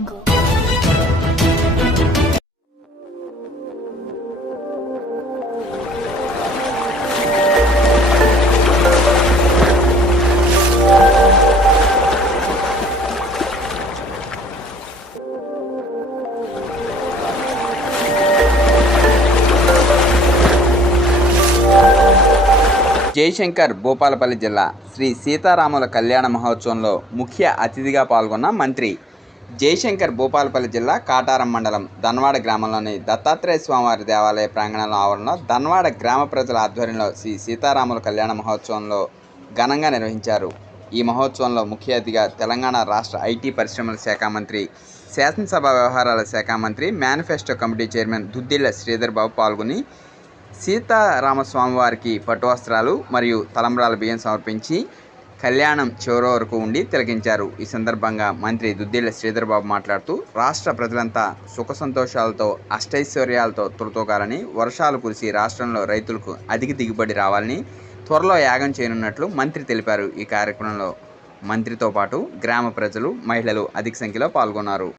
Jungle. Jayashankar Bhupalpally జిల్లా శ్రీ సీతారాముల కళ్యాణ మహోత్సవంలో ముఖ్య అతిథిగా పాల్గొన్న మంత్రి. జయశంకర్ భూపాలపల్లి జిల్లా కాటారం మండలం దన్వాడ గ్రామంలోని దత్తాత్రేయ స్వామివారి దేవాలయ ప్రాంగణంలో ఆవరణలో దన్వాడ గ్రామ ప్రజల ఆధ్వర్యంలో శ్రీ సీతారాముల కళ్యాణ మహోత్సవంలో ఘనంగా నిర్వహించారు. ఈ మహోత్సవంలో ముఖ్య అతిథిగా తెలంగాణ రాష్ట్ర ఐటీ పరిశ్రమల శాఖ మంత్రి, శాసనసభ వ్యవహారాల శాఖ మంత్రి, manifesto committee chairman Duddilla Sridhar Babu పాల్గొని సీతారామస్వామివారికి పట్టు వస్త్రాలు మరియు తలంబ్రాల బియ్యం సమర్పించి కళ్యాణం చివరి వరకు ఉండి తిలకించారు. ఈ సందర్భంగా మంత్రి దుద్దిళ్ల శ్రీధర్ బాబు మాట్లాడుతూ, రాష్ట్ర ప్రజలంతా సుఖ సంతోషాలతో అష్టైశ్వర్యాలతో తులతూగాలని, వర్షాలు కురిసి రాష్ట్రంలో రైతులకు అధిక దిగుబడి రావాలని త్వరలో యాగం చేయనున్నట్లు మంత్రి తెలిపారు. ఈ కార్యక్రమంలో మంత్రితో పాటు గ్రామ ప్రజలు, మహిళలు అధిక సంఖ్యలో పాల్గొన్నారు.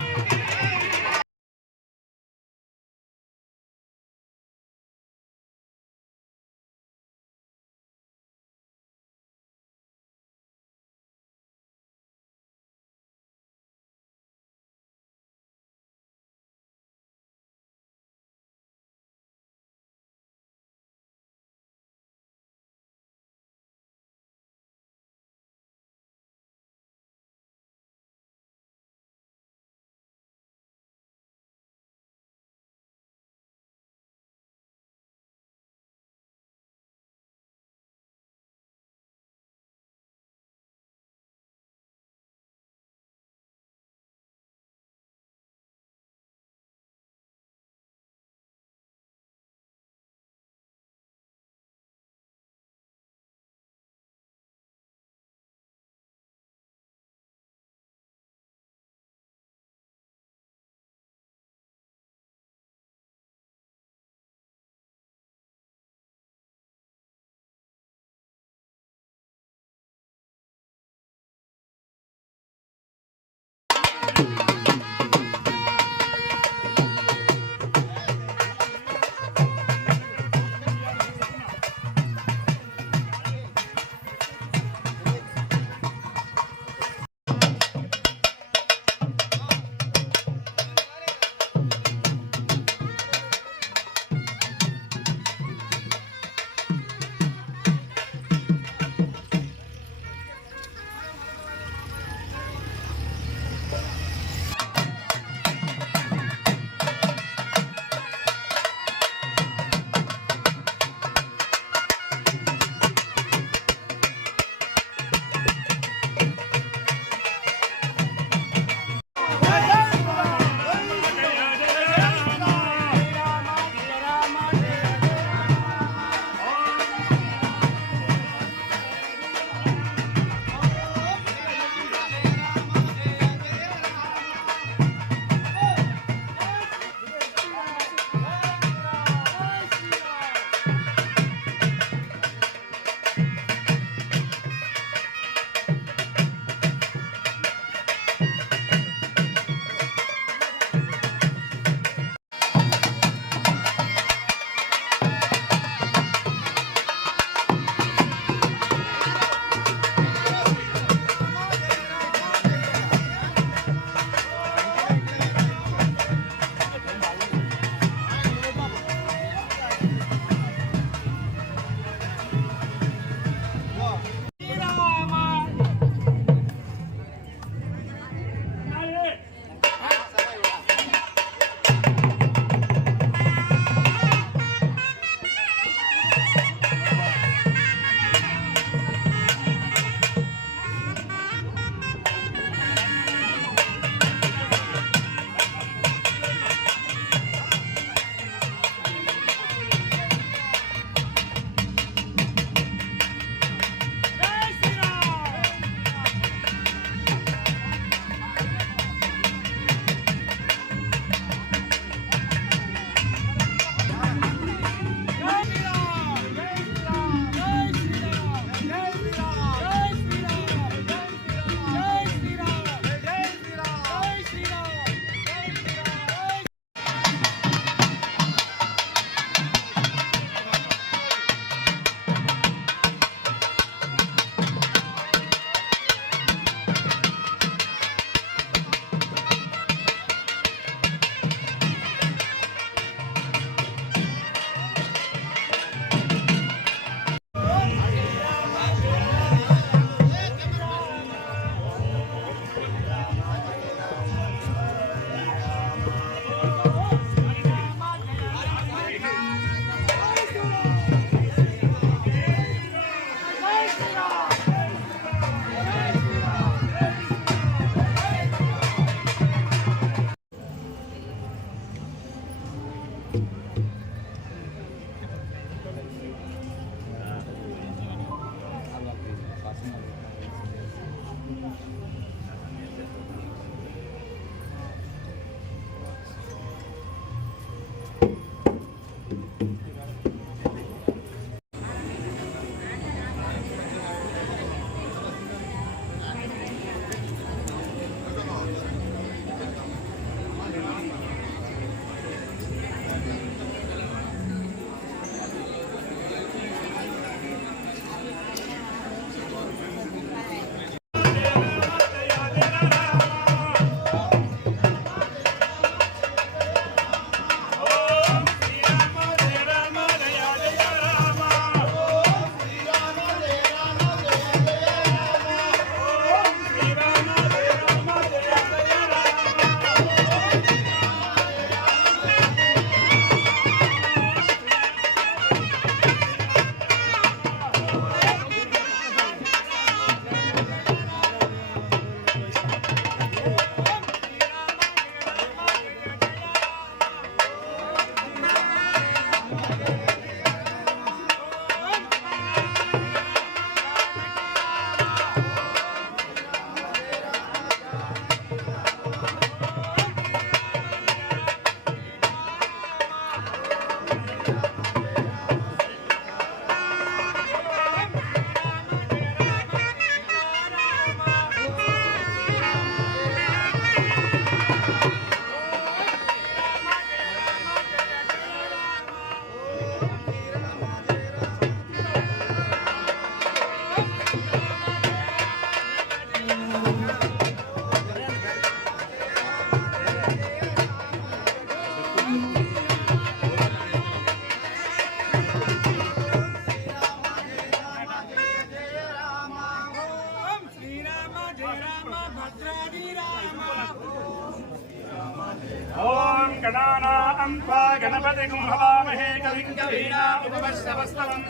गणानां त्वा गणपतिं हवामहे कविं कवीनामुपमश्रवस्तवम्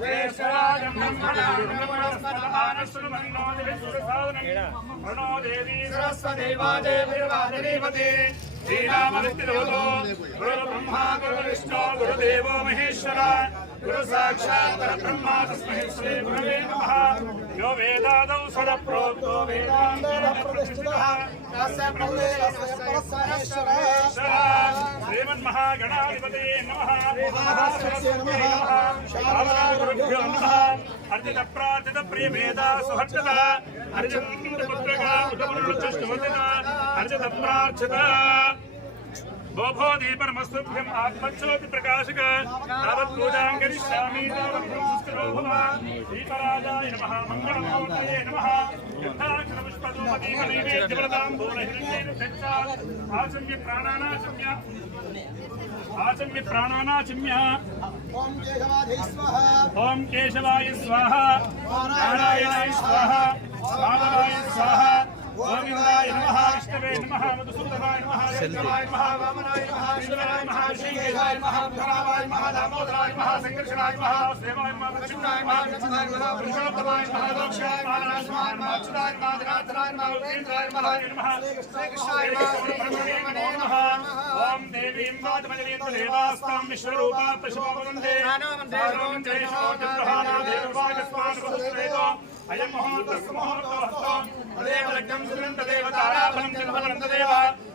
ज्येष्ठराजं ब्रह्मणां ब्रह्मणस्पदानश्रुमन्नो दिविश्रुसादनं प्रणो देवी सरस्वती वादेवीर्वादेवीपते श्रीरामनित्यदेवतो गुरुर्ब्रह्मा गुरुर्विष्णु गुरुदेवो महेश्वर गुरु साक्षात् परब्रह्म तस्मै श्री गुरवे नमः यो वेदादौ सदप्रोक्तो वेदान्तेन प्रतिष्ठितः तस्य श्रीमन्महागणाधिपतये नमः गुरुभ्यो नमः अर्जित प्रार्थित प्रियमेधा सुहर्षतः अर्जितपुत्रः उदपुरुषष्टवर्धितः अर्जित प्रार्थित भो दीपनमस्तुभ्यं आत्मज्योति प्रकाशक तावत् पूजां करिष्यामि तावत् सुस्थिरो भव दीपराजाय नमः मङ्गलमूर्तये नमः यथाक्षरपुष्पधूपदीपनैवेद्यवरदां भूलहिरण्येन चक्षात् आचम्य प्राणानाचम्य ॐ केशवाय स्वाहा नारायणाय स्वाहा माधवाय स्वाहा गोविन्दाय नमः विष्णवे नमः मधुसूदनाय नमः शङ्कराय नमः वामनाय नमः विष्णुवाय नमः श्रीकेशाय नमः धरावाय नमः दामोदराय नमः संकर्षणाय नमः देवाय नमः दक्षिणाय नमः गच्छाय नमः पुरुषोत्तमाय नमः दोक्षाय नमः नारायणाय नमः अच्युताय नमः जनार्दनाय नमः उपेन्द्राय नमः श्रीकृष्णाय नमः ॐ देवीं वादमजलीं देवास्तां विश्वरूपा पशुपवन्दे नानामन्त्रेषु देववागस्मान् अयं मुहूर्तः तदेव लग्नं सुगृहं तदेव ताराबलं जन्मबलं तदेव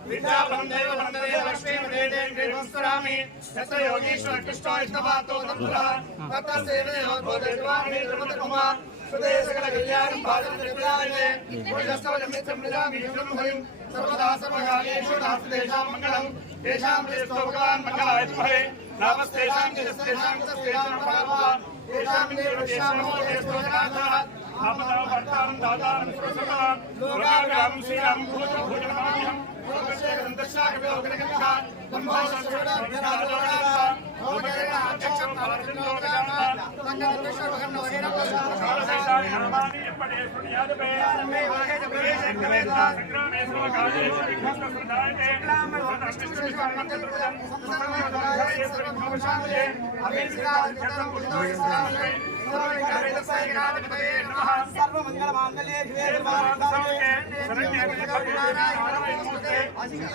विद्याबलं देवबलं तदेव लक्ष्मीमदेवं स्मरामि यत्र योगीश्वर कृष्णो इष्टवातो तत्र तत्र सेवयोद्भोदेवाणि धर्मतकुमार सुदेश सकलकल्याणं भारतत्रिपुराये पुरुषस्तवजमित्रं मृजामि युगं हरिं सर्वदा सर्वकालेषु नास्ति तेषां मङ्गलं तेषां प्रेस्तो भगवान् मङ्गलाय विद्महे नामस्तेषां जयस्तेषां तस्तेषां पापः तेषां निर्वदेशां मोदेस्तो जनार्दनः आपदा वर्तारं दातारं सुरसकलं लोकाग्रामं श्रीरामं भोजनमाह्यं लोकशेखरं दशाकविलोकनगतः ब्रह्मोत्सवोपराधः ओमकेनाध्यक्षं भारतलोकदानः तङ्गदर्शवहन्नोहेनपसारसारसाय नामानि यपडे सुनियादपे मे वाहे जपे संग्रमेधा संग्रामे सर्वकालेषु विघ्नस्प्रदायते तत्तष्टविश्वामन्त्रप्रदं सर्वोदराय सर्वभवशान्ते अभिष्टार्थं पुष्टोयसामते सर्वमंगलमांगल्ये शिवे सर्वार्थसाधके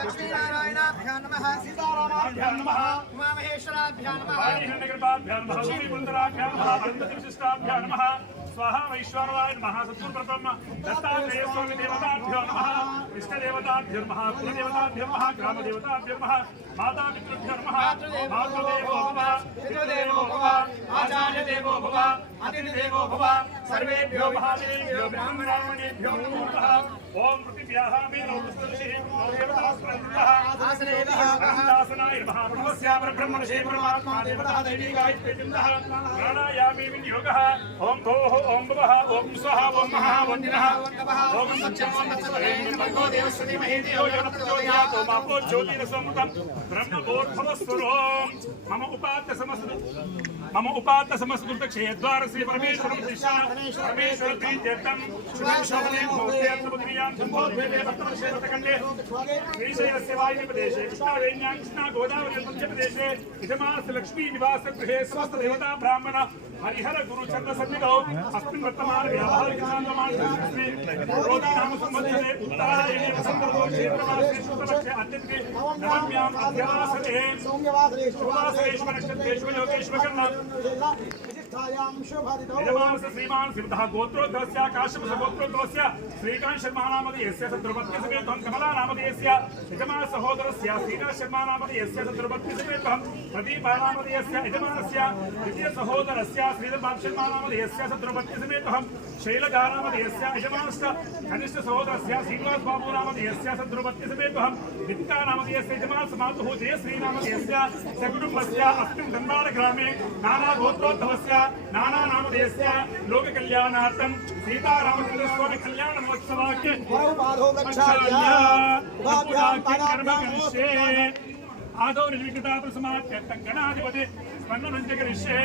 लक्ष्मीनारायणाभ्यां नमः सीतारामाभ्यां नमः उमामहेश्वराभ्यां नमः वाणीहिरण्यगर्भाभ्यां नमः श्रीमन्त्राभ्यां नमः अरुन्धतिविशिष्टाभ्यां नमः स्वाहा वैश्वानराय नमः सत्पुरुषप्रथम दत्तात्रेय स्वामी देवताभ्यो नमः इष्टदेवताभ्यो नमः कुलदेवताभ्यो नमः ग्रामदेवताभ्यो नमः मातापितृभ्यो नमः मातृदेवो भव पितृदेवो भव आचार्यदेवो भव अतिथिदेवो भव सर्वेभ्यो महादेवेभ्यो ब्राह्मणामणेभ्यो नमो नमः ओम पृथिव्याः मेनोस्तुषिः देवतास्मृतः आसनेभ्यः आसनाय नमः ब्रह्मस्य परब्रह्मणसे परमात्मा देवतः दैवीगायत्रिचिन्दः प्राणायामे विनियोगः ओम भोः ओम भवः ओम स्वः ओम महः ओम जिनः ओम सत्यं ओम तत्सवितुर्वरेण्यं भर्गो देवस्य धीमहि धियो यो न प्रचोदयात् ओम आपो ज्योतिरसमुतं ब्रह्मभूर्भुवस्वरों मम उपात्त समस्तुत क्षेत्रद्वार श्री परमेश्वर प्रतिष्ठा परमेश्वर प्रीत्यर्थं शुभं शोभने मुहूर्ते पृथिव्यां संभोधे भक्तवर्षेवतकण्डे श्रीशैलस्य वायुप्रदेशे कृष्णावेण्यां कृष्णा गोदावरी पंचप्रदेशे इदमास लक्ष्मी निवास गृहे समस्त देवता ब्राह्मण हरिहर गुरु चंद्र सन्निधौ अस्मिन् वर्तमान व्यावहारिक शान्तमान श्री रोधी नाम संवत्सरे उत्तरायणे वसन्तऋतौ क्षेत्रमासे शुक्लपक्षे अत्यन्ते नवम्याम् अध्यावासरे शुभवासरेषु नक्षत्रेषु योगेषु कर्म यजमानस्य श्रीमान् सिद्धः गोत्रोद्धवस्य काश्यपस्य गोत्रोद्धवस्य श्रीकान्त शर्मा नामधेयस्य सद्रुपत्यसमेतं कमला नामधेयस्य यजमान सहोदरस्य श्रीकान्त शर्मा नामधेयस्य सद्रुपत्यसमेतं प्रदीपा नामधेयस्य यजमानस्य द्वितीय सहोदरस्य श्रीधरबाब शर्मा नामधेयस्य सद्रुपत्यसमेतं शैलजा नामधेयस्य यजमानस्य कनिष्ठ सहोदरस्य श्रीनिवास बाबू नामधेयस्य सद्रुपत्यसमेतं विदिता नामधेयस्य यजमानस्य मातुः जयश्री नामधेयस्य सकुटुम्बस्य अस्मिन् धनवाड ग्रामे नाना गोत्रोद्धवस्य नाना नामधेयस्य लोक कल्याणार्थं सीतारामचंद्र स्वामी कल्याण महोत्सवाक्य आदौ निर्विघ्नता प्रसमाप्त्यर्थं गणाधिपति स्मरणमञ्चकरिष्ये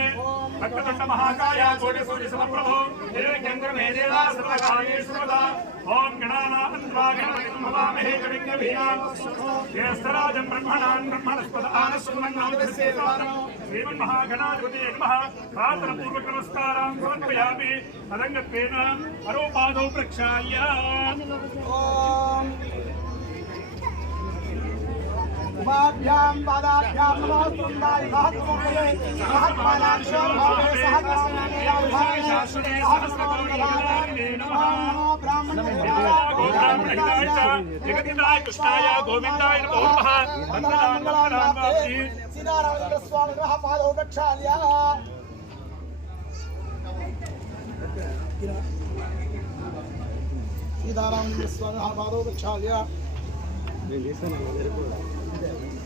भक्तदण्ड महाकाय कोटिसूर्य समप्रभो देवकेन्द्रमे देवा सर्वकार्येषु सर्वदा ओम गणानां त्वा गणपतिं भवामहे कविं कवीनां ज्येष्ठराजं ब्रह्मणान् ब्रह्मणस्पद आनशृण्वन्नोदस्ये श्रीमन्महागणाधिपते नमः प्रार्थनापूर्वक नमस्कारां समर्पयामि अदङ्गत्वेन अरोपादौ प्रक्षाल्य ओम उमाभ्यां पादाभ्यां नमोस्तुन्दाय महत्त्वमये महत्त्वानाक्षो भावे सहस्रनामयावधाये सहस्रनामयावधाये नमो ब्राह्मणहिताय जगदिताय कृष्णाय गोविन्दाय नमो नमः मंगलांप्ति सीतारामचंद्र स्वामी नमः पादौ प्रक्षाल्य सीतारामचंद्र स्वामी नमः पादौ प्रक्षाल्य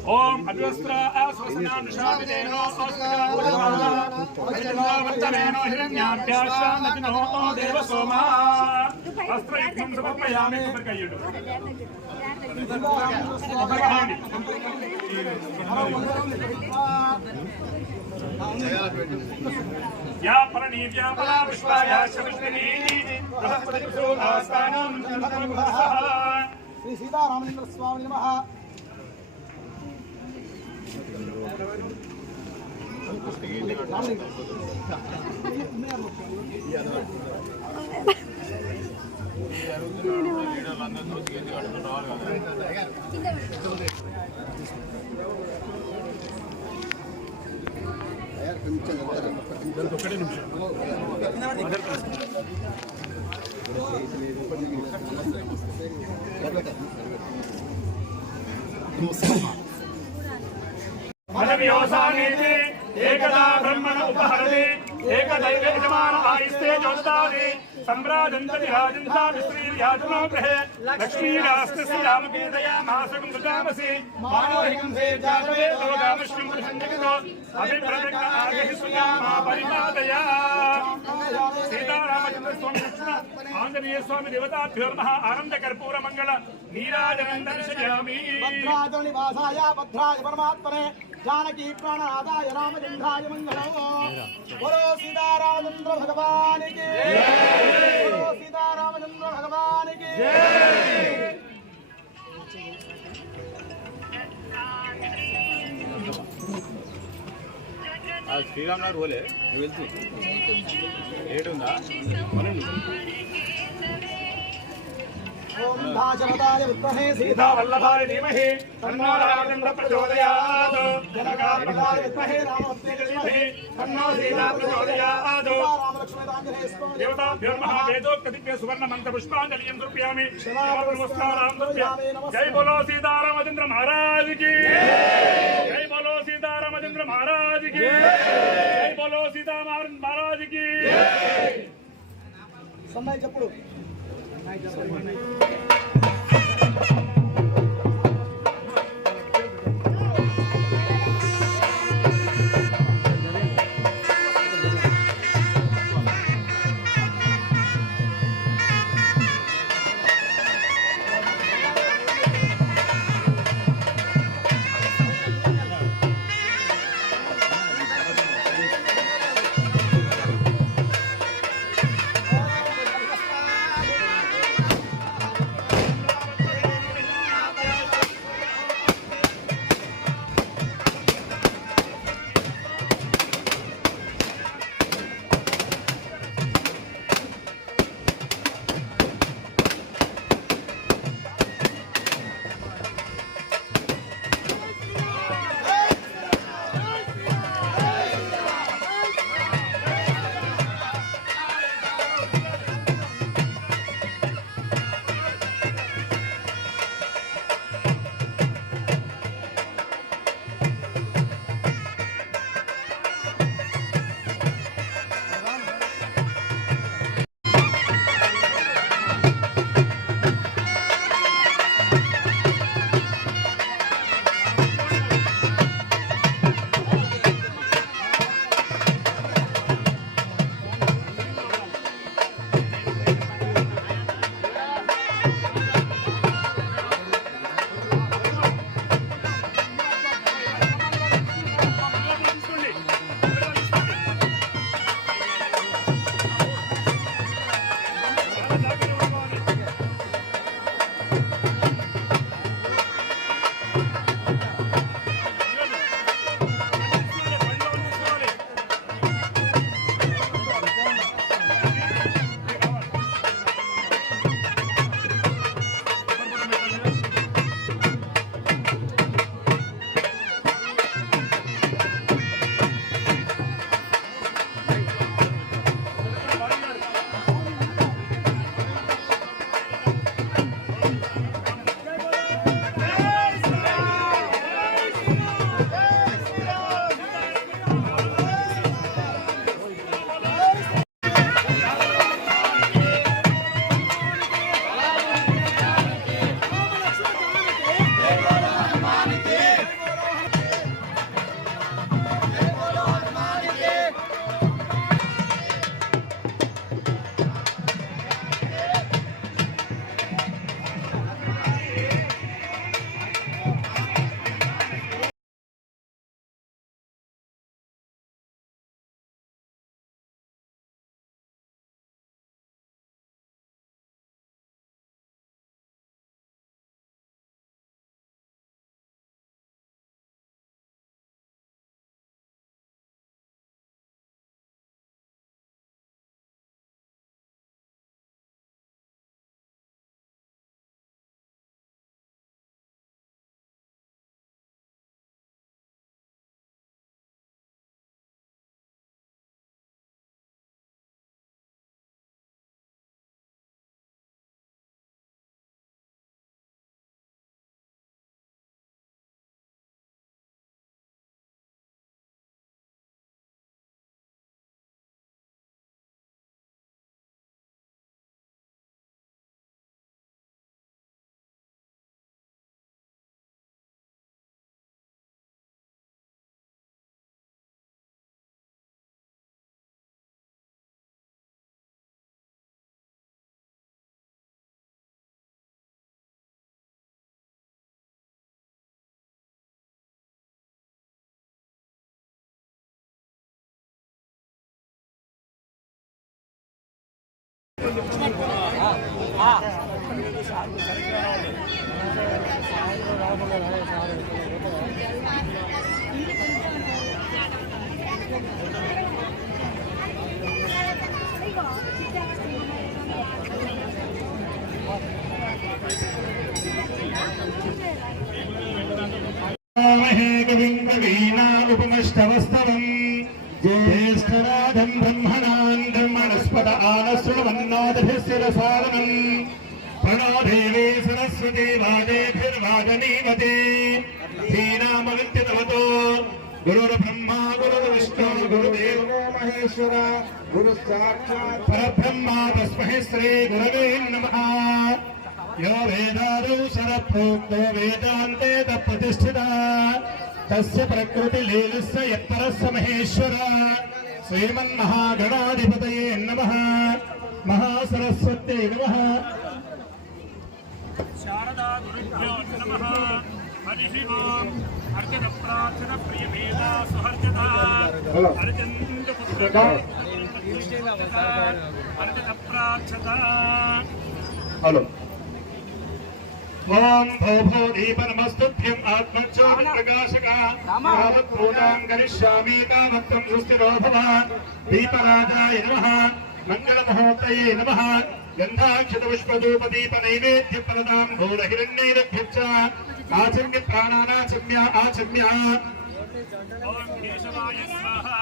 ओम अद्वस्त्र अस्वसनां निशामिदेनो अस्त्रवर्तमेनो हिरण्याभ्याशानतिनो देवसोमा अस्त्रयुक्तं समर्पयामि कयिडु या परनीत्या परा पुष्पाया शमिष्टिनी बृहस्पतिसोदास्तानं नमः श्री सीतारामचंद्र स्वामी नमः मनव्योसानेति एकदा ब्रह्मण उपहरति एकदैव यजमान आयुस्ते जोदादि सम्राजन्त विराजन्ता विश्रीर्याजनो गृहे लक्ष्मीरास्तस्य रामकीर्तया मासकं ददामसि मानोहिकं से जातवे लोगामश्वं प्रसन्नगतो अभिप्रदग्न आगहि सुयामा परिपादया सीतारामचंद्र स्वामी लक्ष्मण आंजनेय स्वामी देवताभ्यो नमः आनंद कर्पूर मंगल नीराजनं दर्शयामि भद्राय निवासाय भद्राय परमात्मने जानकी प्राणादाय रामचंद्राय मंगलम बोलो सीतारामचंद्र भगवान की जय बोलो सीतारामचंद्र भगवान की जय आज श्रीराम नगर बोले వెళ్తూ లేట్ ఉందా ओम दाशरथाय विद्महे सीता वल्लभाय धीमहि तन्नो रामचंद्र प्रचोदयात् जनकात्मजाय विद्महे रामवत्ते धीमहि तन्नो सीता प्रचोदयात् रामलक्ष्मणांजनेय स्वामी देवताभ्यो नमः वेदोक्तदिव्य सुवर्ण मंत्र पुष्पांजलिं समर्पयामि नमस्कारां समर्पयामि जय बोलो सीतारामचंद्र महाराज की जय बोलो सीतारामचंद्र महाराज की जय बोलो सीता महाराज की समय चప్పుడు उपमष्टवस्तवम् ज्येष्ठराजम् ब्रह्मणाम् ब्रह्मणस्पत आनश्रुवन्नोदभिस्थिरसादनम् प्रणो देवी सरस्वती वाजेभिर्वाजनीवते श्रीनामविद्यतवतो गुरुर्ब्रह्मा गुरुर्विष्णु गुरुदेवो महेश्वर गुरुसाक्षात् परब्रह्म तस्मै श्री गुरवे नमः। यो वेदादौ शरप्रोक्तो वेदान्ते तत्प्रतिष्ठिता तस्य प्रकृतिलीलस्य यत्परस्य महेश्वर श्रीमन्महागणाधिपतये नमः। महासरस्वत्यै नमः। शारदा गुरुभ्यो नमः। हरिः ओम्। अर्चन प्रार्थना प्रियमेधा सुहर्षदा अर्चन्त पुत्रका अर्चन प्रार्थना हेलो ओम भो दीपनमस्तुभ्यम् आत्मज्योतिप्रकाशका तावत्पूजां करिष्यामि तावत्त्वं सुस्थिरो भव। दीपराजाय नमः। मङ्गलमुहूर्तये नमः। गन्धाक्षतपुष्पधूपदीपनैवेद्यप्रदां घोरहिरण्यैरभ्यश्च आचम्य प्राणानाचम्य आचम्य ओम केशवाय स्वाहा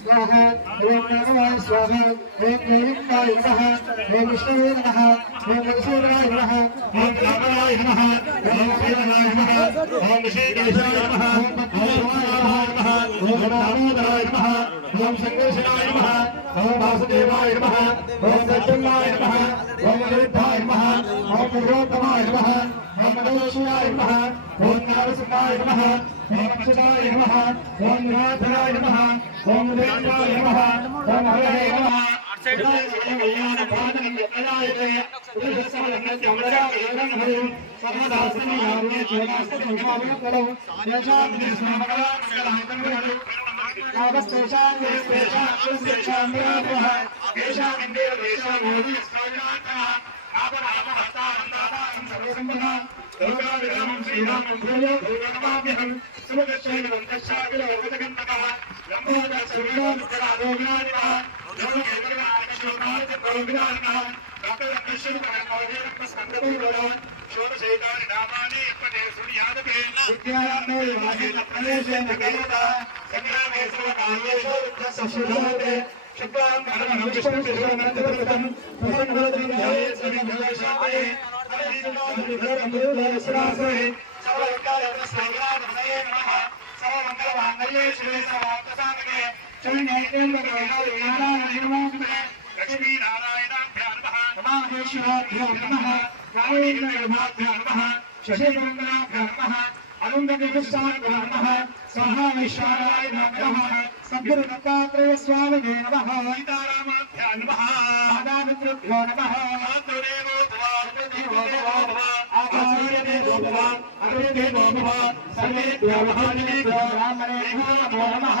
स्वाहा ओम नमः स्वाहा ओम गोविन्दाय नमः ओम विष्णुवे नमः ओम मधुसूदनाय नमः ओम रामाय नमः ओम श्रीरामाय नमः ओम ऋषिकेशाय नमः ओम रामाय नमः ओम दामोदराय नमः ओम संकर्षणाय नमः ओम वासुदेवाय नमः ओम दत्तनाय नमः ओम अनिरुद्धाय नमः ओम पुरुषोत्तमाय नमः ओम मनोशिवाय नमः ओम नारसिंहाय नमः ओम अक्षताय नमः ओम नाथाय नमः ओम उदयनाय नमः ओम हरये नमः లోకావిరామం శ్రీరామం భూయో భూయనమామ్యహం సుమగచ్చైనం దక్షావిలో గతగంతకః లంబోద సర్వలోకరాదో వినాశనః లోకేకమానకశోకాయ ప్రోవినాశనః షోడశైతాని నామాని ఇప్పటి సూర్యాదకే విద్యారంభే వాహిన ప్రవేశేన గేయత సంగ్రామేశ్వర కాయేషు రుద్రసశుభోతే శుభ్రం కర్మణం విష్ణు విష్ణునంతప్రతం ప్రసన్నోదయాయ శ్రీనివాసాయ హరిశ్రాసే సర్వకాలస్వైరాధనయే నమః సర్వమంగళమాంగళ్యే శివే సర్వార్థసాధకే చైనైకేంద్రవేణోయానాయనమోస్తుతే లక్ష్మీ నారాయణాభ్యాం నమః ఉమామహేశ్వరాభ్యాం నమః నారాయణాభ్యాం నమః శశిమంగళాభ్యాం నమః అరుంధతిభ్యాం నమః స్వాహామేశ్వరాయ నమః సద్గురు దత్తాత్రేయ స్వామినే నమః సీతారామాభ్యాం నమః ఆదానృభ్యో నమః ఆత్మదేవో భవ ఆకాశదేవో భవ అరుణదేవో భవ సర్వేభ్యో మహాదేవేభ్యో రామదేవో నమో నమః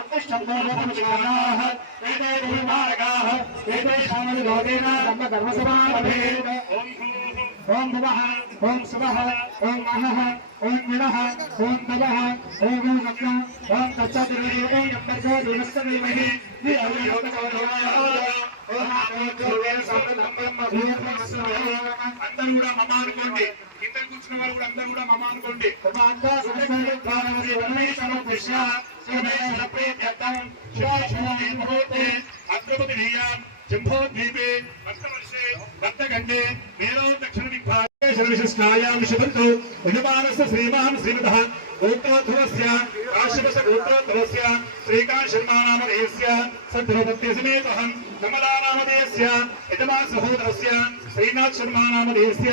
ఉత్తిష్టంతో భూమికాః వేదే భూమార్గాః వేదేషాం లోకేన ధర్మకర్మసమారభే ఓం భవః ఓం శుభః ఓం మహః ఓం వినః ఓం తవః ఓం నమః ఓం తచ్చదిరేవే యంబర్గో దేవస్య ధీమహి ధియో యో ఓం ఆమోద్యోగే సర్వధర్మం భూర్భువస్వః అందరూ కూడా మమ అనుకోండి కింద కూర్చున్న వారు కూడా అందరూ కూడా మమ అనుకోండి ఉపాంతా సర్వధర్మం వనమే సమర్పిష్య శ్రీమే సప్రేత్యర్థం శివాయ ముహూర్తే అద్భుత వీయాం జంబోద్వీపే భక్తవర్షే భక్తగండే మేలో దక్షిణ విభాగే శర్విశిష్టాయాం శుభంతో యజమానస్య శ్రీమాన్ శ్రీమతః గోత్రోద్భవస్య కాశ్యపస్య గోత్రోద్భవస్య శ్రీకాంత్ శర్మా నామధేయస్య సద్గురుపత్య సమేతః కమలా నామధేయస్య యజమాన సహోదరస్య శ్రీనాథ్ శర్మా నామధేయస్య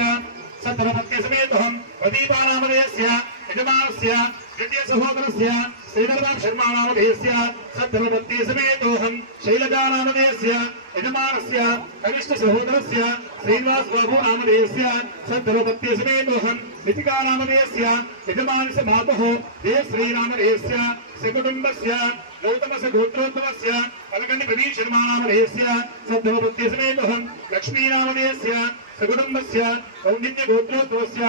సద్గురుపత్య సమేతః ప్రదీపా నామధేయస్య యజమానస్య ద్వితీయ సహోదరస్య శ్రీధర్రామ్ శర్మా నామధేయస్య సద్గురుపత్య సమేతోహం శైలజా నామధేయస్య యజమానస్య కనిష్ఠ సహోదరస్య శ్రీనివాస్ బాబు నామధేయస్య సద్గురుపత్య సమేతోహం నితికా నామధేయస్య యజమానస్య మాతః దేవశ్రీ నామధేయస్య సకుటుంబస్య గౌతమస్య గోత్రోద్భవస్య పలకండి ప్రవీణ్ శర్మా నామధేయస్య సద్గురుపత్య సమేతోహం లక్ష్మీ నామధేయస్య సకుటుంబస్య కౌండిన్య గోత్రోద్భవస్య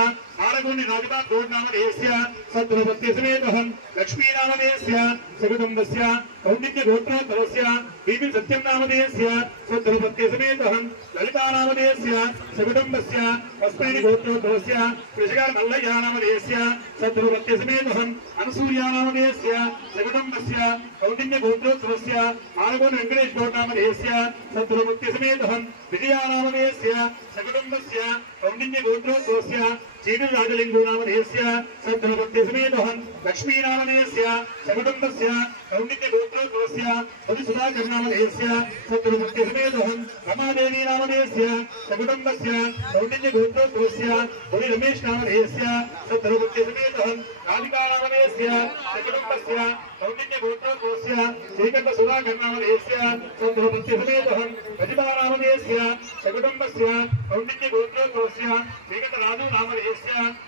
ఆలగోని రాజబాబ్ గౌడ్ నామధేయస్య సద్గురుపత్య సమేతోహం లక్ష్మీ నామధేయస్య సకుటుంబస్య కౌండిన్య గోత్రోద్భవస్య బీబీ సత్యం నామధేయస్య సద్గురుపత్య సమేతోహం లలితా నామధేయస్య సకుటుంబస్య కస్మైని గోత్రోద్భవస్య కృషిగార్ మల్లయ్య నామధేయస్య సద్గురుపత్య సమేతోహం అనసూయ నామధేయస్య సకుటుంబస్య కౌండిన్య గోత్రోద్భవస్య ఆలగోని వెంకటేష్ గౌడ్ నామధేయస్య సద్గురుపత్య సమేతోహం విజయా నామధేయస్య సకుటుంబస్య కౌండిన్య గోత్రోద్భవస్య చీడు రాజలింగో నామధేయస్య సద్గురుపత్య సమేతోహం లక్ష్మీ నామధేయస్య సకుటుంబస్య కౌండిన్య గోత్రోద్భవస్య పది సుధాకర్ నామధేయస్య సద్గురుపత్య సమేతోహం రమాదేవి నామధేయస్య సకుటుంబస్య కౌండిన్య గోత్రోద్భవస్య పది రమేష్ నామధేయస్య సద్గురుపత్య సమేతోహం రాధికా నామధేయస్య సకుటుంబస్య కౌండిన్య గోత్రోద్భవస్య శ్రీకంఠ సుధాకర్ నామధేయస్య సద్గురుపత్య సమేతోహం ప్రతిభా నామధేయస్య సకుటుంబస్య కౌండిన్య గోత్రోద్భవస్య శ్రీకంఠ రాజు నామధేయస్య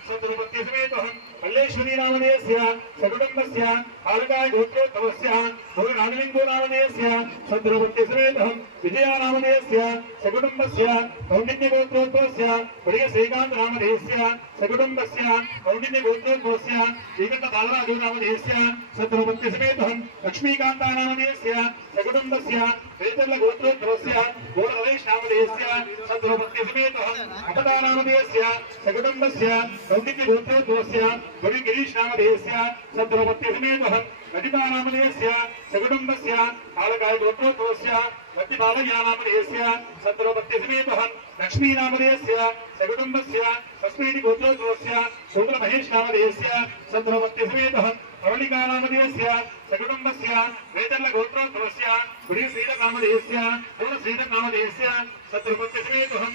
సద్గురుపత్య సమేతోహం మల్లేశ్వరీ నామధేయస్య సకుటుంబస్య ఆలకాయ గోత్రోద్భవస్య భోగ రాజలింగో నామధేయస్య సద్గురుపత్య సమేతోహం విజయా నామధేయస్య సకుటుంబస్య కౌండిన్య గోత్రోద్భవస్య బడిగ శ్రీకాంత్ నామధేయస్య సకుటుంబస్య కౌండిన్య గోత్రోద్భవస్య శ్రీకంఠ బాలరాజు నామధేయస్య సద్గురుపత్య సమేతోహం లక్ష్మీకాంతా నామధేయస్య సకుటుంబస్య వేదర్ల గోత్రోద్భవస్య గోడ రమేష్ నామధేయస్య సద్గురుపత్య సమేతోహం అపదా నామధేయస్య సకుటుంబస్య కౌండిన్య గోత్రోద్భవస్య గుడి గిరీష్ నామధేయస్య సద్గురుపత్య సమేతోహం లలితా నామధేయస్య సకుటుంబస్య ఆలకాయ గోత్రోద్భవస్య వట్టి బాలయ్య నామధేయస్య సద్గురుపత్య సమేతోహం లక్ష్మీ నామధేయస్య సకుటుంబస్య తస్మైని గోత్రోద్భవస్య శూద్ర మహేష్ నామధేయస్య సద్గురుపత్య సమేతోహం ప్రవళికా నామధేయస్య సకుటుంబస్య వేదర్ల గోత్రోద్భవస్య గుడి శ్రీధర్ నామధేయస్య పూర్ణ శ్రీధర్ నామధేయస్య సద్గురుపత్య సమేతోహం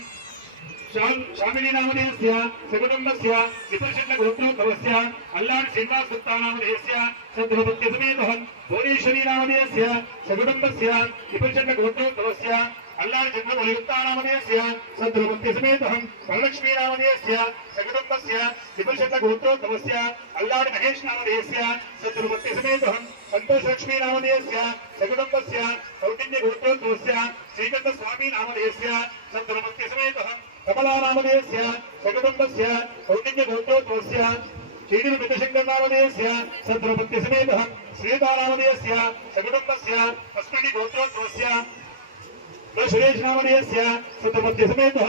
శామిని నామధేయస్య సకుటుంబస్య విపర్షట్ల గోత్రోద్భవస్య అల్లాడి శ్రీనివాస్ గుప్తా నామధేయస్య సద్గురుపత్య సమేతోహం భువనేశ్వరీ నామధేయస్య సకుటుంబస్య విపర్షట్ల గోత్రోద్భవస్య అల్లాడి చంద్రమౌళి గుప్తా నామధేయస్య సద్గురుపత్య సమేతోహం వరలక్ష్మీ నామధేయస్య సకుటుంబస్య విపర్షట్ల గోత్రోద్భవస్య అల్లాడి మహేష్ నామధేయస్య సద్గురుపత్య సమేతోహం సంతోష లక్ష్మీ నామధేయస్య సకుటుంబస్య కౌండిన్య గోత్రోద్భవస్య శ్రీకంఠ స్వామి నామధేయస్య సద్గురుపత్య సమేతోహం कमलानामधेयस्य सकुटुम्बस्य कौण्डिन्यगोत्रोद्भवस्य श्रीनिमितशङ्करनामधेयस्य सद्रुपत्यसमेतः श्रीतानामधेयस्य सकुटुम्बस्य अस्मिन् गोत्रोद्भवस्य सुरेशनामधेयस्य सद्रुपत्यसमेतः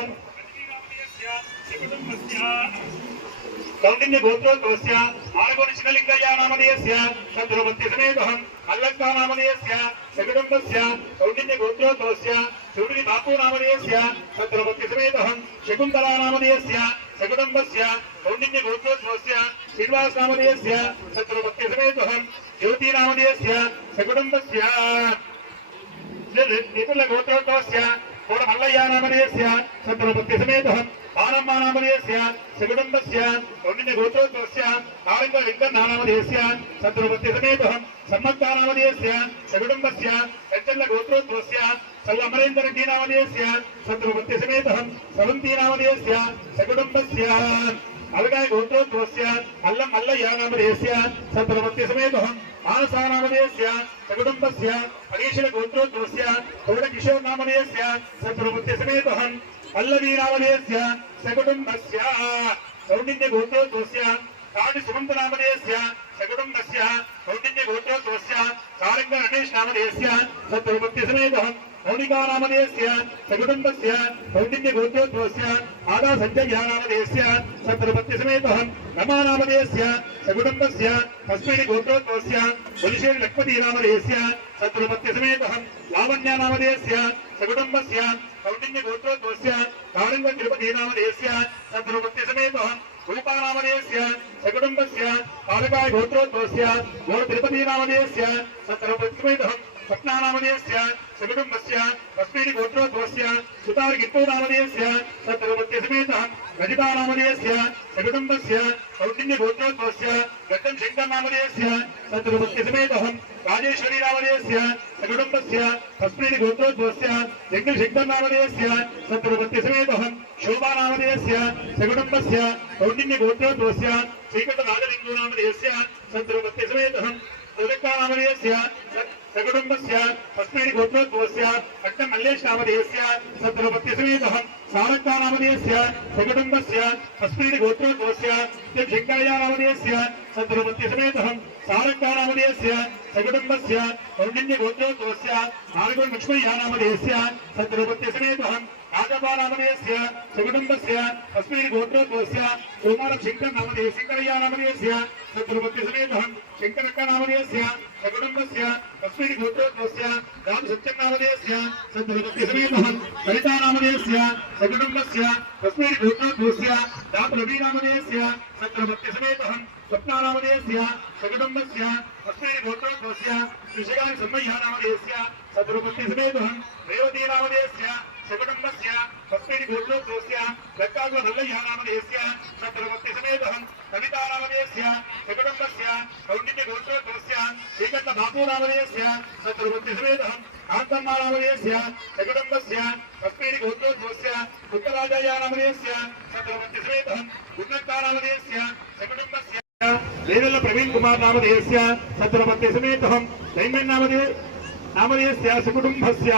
कौंडिन्य गोत्रोद्भवस्य आलगोनि शिवलिंगय्य नामधेयस्य सद्रुपत्यसमेतः अल्लक्का नामधेयस्य सकुटुम्बस्य कौंडिन्य गोत्रोद्भवस्य चूडिनि बापू नामधेयस्य सद्रुपत्यसमेतः शकुन्तला नामधेयस्य सकुटुम्बस्य कौंडिन्य गोत्रोद्भवस्य श्रीनिवास नामधेयस्य सद्रुपत्यसमेतः ज्योति नामधेयस्य सकुटुम्बस्य निपुल गोत्रोद्भवस्य कोडमल्लय्य नामधेयस्य सद्रुपत्यसमेतः आनम्मा नामधेयस्य सकुटुम्बस्य कौण्डिन्य गोत्रोद्भवस्य कालिङ्गलिङ्गन्ना नामधेयस्य सद्रुपत्यसमेतः सम्मक्का नामधेयस्य सकुटुम्बस्य कञ्चल्ल गोत्रोद्भवस्य सल्लमरेन्द्ररेड्डी नामधेयस्य सद्रुपत्यसमेतः सवन्ती नामधेयस्य सकुटुम्बस्य अलगाय गोत्रोद्भवस्य अल्लम् मल्लय्य नामधेयस्य सद्रुपत्यसमेतः मानसा नामधेयस्य सकुटुम्बस्य अनीशल गोत्रोद्भवस्य कौडकिशोर नामधेयस्य सद्रुपत्यसमेतः पल्लवी नामधेयस्य सकुटुम्बस्य कौण्डिन्य गोत्रोद्भवस्य काडि सुमन्त नामधेयस्य सकुटुम्बस्य कौण्डिन्य गोत्रोद्भवस्य कालिङ्ग गणेश नामधेयस्य सद्रुपत्यसमेतः मौनिका नामधेयस्य सकुटुम्बस्य कौण्डिन्य गोत्रोद्भवस्य आदा सञ्जय नामधेयस्य सद्रुपत्यसमेतः रमा नामधेयस्य सकुटुम्बस्य तस्मिन् गोत्रोद्भवस्य बलिशेरि लक्ष्मती नामधेयस्य सद्रुपत्यसमेतः लावण्य नामधेयस्य सकुटुम्बस्य कौण्डिन्य गोत्रोद्भवस्य कालिङ्ग तिरुपति नामधेयस्य सद्रुपत्यसमेतः रूपा नामधेयस्य सकुटुम्बस्य पालकाय गोत्रोद्भवस्य गोड तिरुपति नामधेयस्य सद्रुपत्यसमेतः पट्ना नामधेयस्य सकुटुम्बस्य तस्मिन् गोत्रोद्भवस्य सुतार गिट्टू नामधेयस्य सद्रुपत्यसमेतः रजिता नामधेयस्य सकुटुम्बस्य कौण्डिन्य गोत्रोद्भवस्य गड्डं शङ्कर नामधेयस्य सद्रुपत्यसमेतः राजेश्वरी नामधेयस्य सकुटुम्बस्य तस्मिन् गोत्रोद्भवस्य जङ्गलशङ्कर नामधेयस्य सद्रुपत्यसमेतः शोभा नामधेयस्य सकुटुम्बस्य कौण्डिन्य गोत्रोद्भवस्य श्रीकण्ठराजलिङ्गो नामधेयस्य सद्रुपत्यसमेतः उदक्का नामधेयस्य सकुटुम्बस्य तस्मिन् गोत्रोद्भवस्य पट्टं मल्लेश नामधेयस्य सद्रुपत्यसमेतः सारक्का नामधेयस्य सकुटुम्बस्य तस्मिन् गोत्रोद्भवस्य शङ्करय्य नामधेयस्य सद्रुपत्यसमेतः सारक्का नामधेयस्य सकुटुम्बस्य कौण्डिन्य गोत्रोद्भवस्य नारगोड लक्ष्मय्य नामधेयस्य सद्रुपत्यसमेतः राजपा नामधेयस्य सकुटुम्बस्य तस्मिन् गोत्रोद्भवस्य सोमार शङ्कर नामधेयस्य शङ्करय्य नामधेयस्य सद्रुपत्यसमेतः शङ्करक्का नामधेयस्य सकुटुम्बस्य तस्मिन् गोत्रोद्भवस्य राम सत्यं नामधेयस्य सद्रुपत्यसमेतः ललिता नामधेयस्य सकुटुम्बस्य तस्मिन् गोत्रोद्भवस्य राम रवि नामधेयस्य सद्रुपत्यसमेतः स्वप्ना नामधेयस्य सकुटुम्बस्य तस्मिन् गोत्रोद्भवस्य ऋषिगानि सम्मय्य नामधेयस्य सद्रुपत्यसमेतः रेवती नामधेयस्य सकुटुम्बस्य तस्मिन् गोत्रोद्भवस्य लक्कागो मल्लय्य नामधेयस्य सद्रुपत्यसमेतः कविता नामधेयस्य सकुटुम्बस्य कौण्डिन्य गोत्रोद्भवस्य श्रीकण्ठ बापू नामधेयस्य सद्रुपत्यसमेतः कान्तम्मा नामधेयस्य सकुटुम्बस्य तस्मिन् गोत्रोद्भवस्य उत्तराजय नामधेयस्य सद्रुपत्यसमेतः उन्नत्ता नामधेयस्य सकुटुम्बस्य लेवेल्ल प्रवीण कुमार नामधेयस्य सद्रुपत्यसमेतः दैमन् नामधेयस्य सकुटुम्बस्य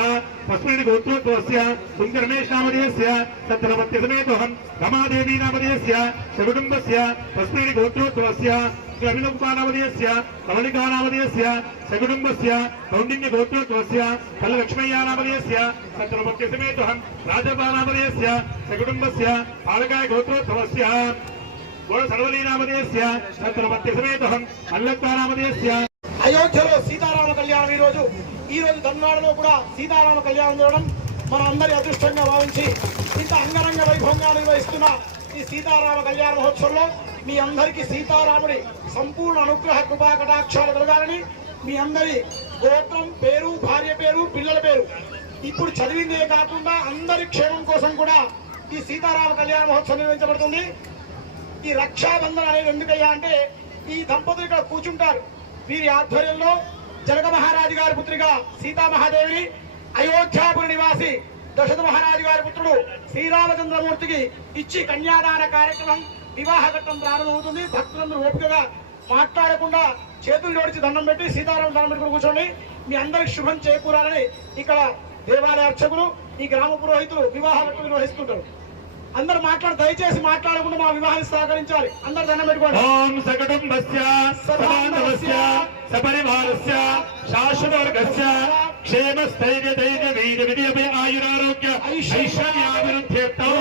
तस्मिन् गोत्रोद्भवस्य सुन्दरमेश नामधेयस्य सद्रुपत्यसमेतः रमादेवी नामधेयस्य सकुटुम्बस्य तस्मिन् गोत्रोद्भवस्य अभिनवकुमार नामधेयस्य कमलिका नामधेयस्य सकुटुम्बस्य कौण्डिन्य गोत्रोद्भवस्य फललक्ष्मय्य नामधेयस्य सद्रुपत्यसमेतः राजपा नामधेयस्य सकुटुम्बस्य पालकाय गोत्रोद्भवस्य गोड सर्वली नामधेयस्य सद्रुपत्यसमेतः अल्लक्का नामधेयस्य అయోధ్యలో సీతారామ కళ్యాణం ఈ రోజు తమిళనాడులో కూడా సీతారామ కళ్యాణం జరగడం మన అందరి అదృష్టంగా భావించి ఇంత అంగరంగ వైభవంగా నిర్వహిస్తున్న ఈ సీతారామ కళ్యాణ మహోత్సవంలో మీ అందరికీ సీతారాముడి సంపూర్ణ అనుగ్రహ కృపా కటాక్షాలు కలగాలని మీ అందరి గోత్రం పేరు భార్య పేరు పిల్లల పేరు ఇప్పుడు చదివిందే కాకుండా అందరి క్షేమం కోసం కూడా ఈ సీతారామ కళ్యాణ మహోత్సవం నిర్వహించబడుతుంది. ఈ రక్షాబంధన్ అనేది ఎందుకయ్యా అంటే ఈ దంపతులు ఇక్కడ కూర్చుంటారు. వీరి ఆధ్వర్యంలో జనక మహారాజు గారి పుత్రిక సీతామహాదేవిని అయోధ్యాపురి నివాసి దశరథ మహారాజు గారి పుత్రుడు శ్రీరామచంద్రమూర్తికి ఇచ్చి కన్యాదాన కార్యక్రమం వివాహ ఘట్టం ప్రారంభమవుతుంది. భక్తులందరూ ఓపికగా మాట్లాడకుండా చేతులు జోడించి దండం పెట్టి సీతారామ దండం పెట్టుకుని కూర్చోండి. మీ అందరికి శుభం చేకూరాలని ఇక్కడ దేవాలయ అర్చకులు ఈ గ్రామ పురోహితులు వివాహ ఘట్టం నిర్వహిస్తుంటారు. అందరు దయచేసి మాట్లాడకుండా మా వివాహాన్ని సహకరించాలి. అందరు దండం పెట్టుకోండి. ఓం సకుటుంబస్య సబాంధవస్య సపరివారస్య శాశ్వతవర్గస్య క్షేమస్థైర్య ధైర్య వీర విజయ ఆయురారోగ్య ఐశ్వర్యాభివృద్ధ్యర్థం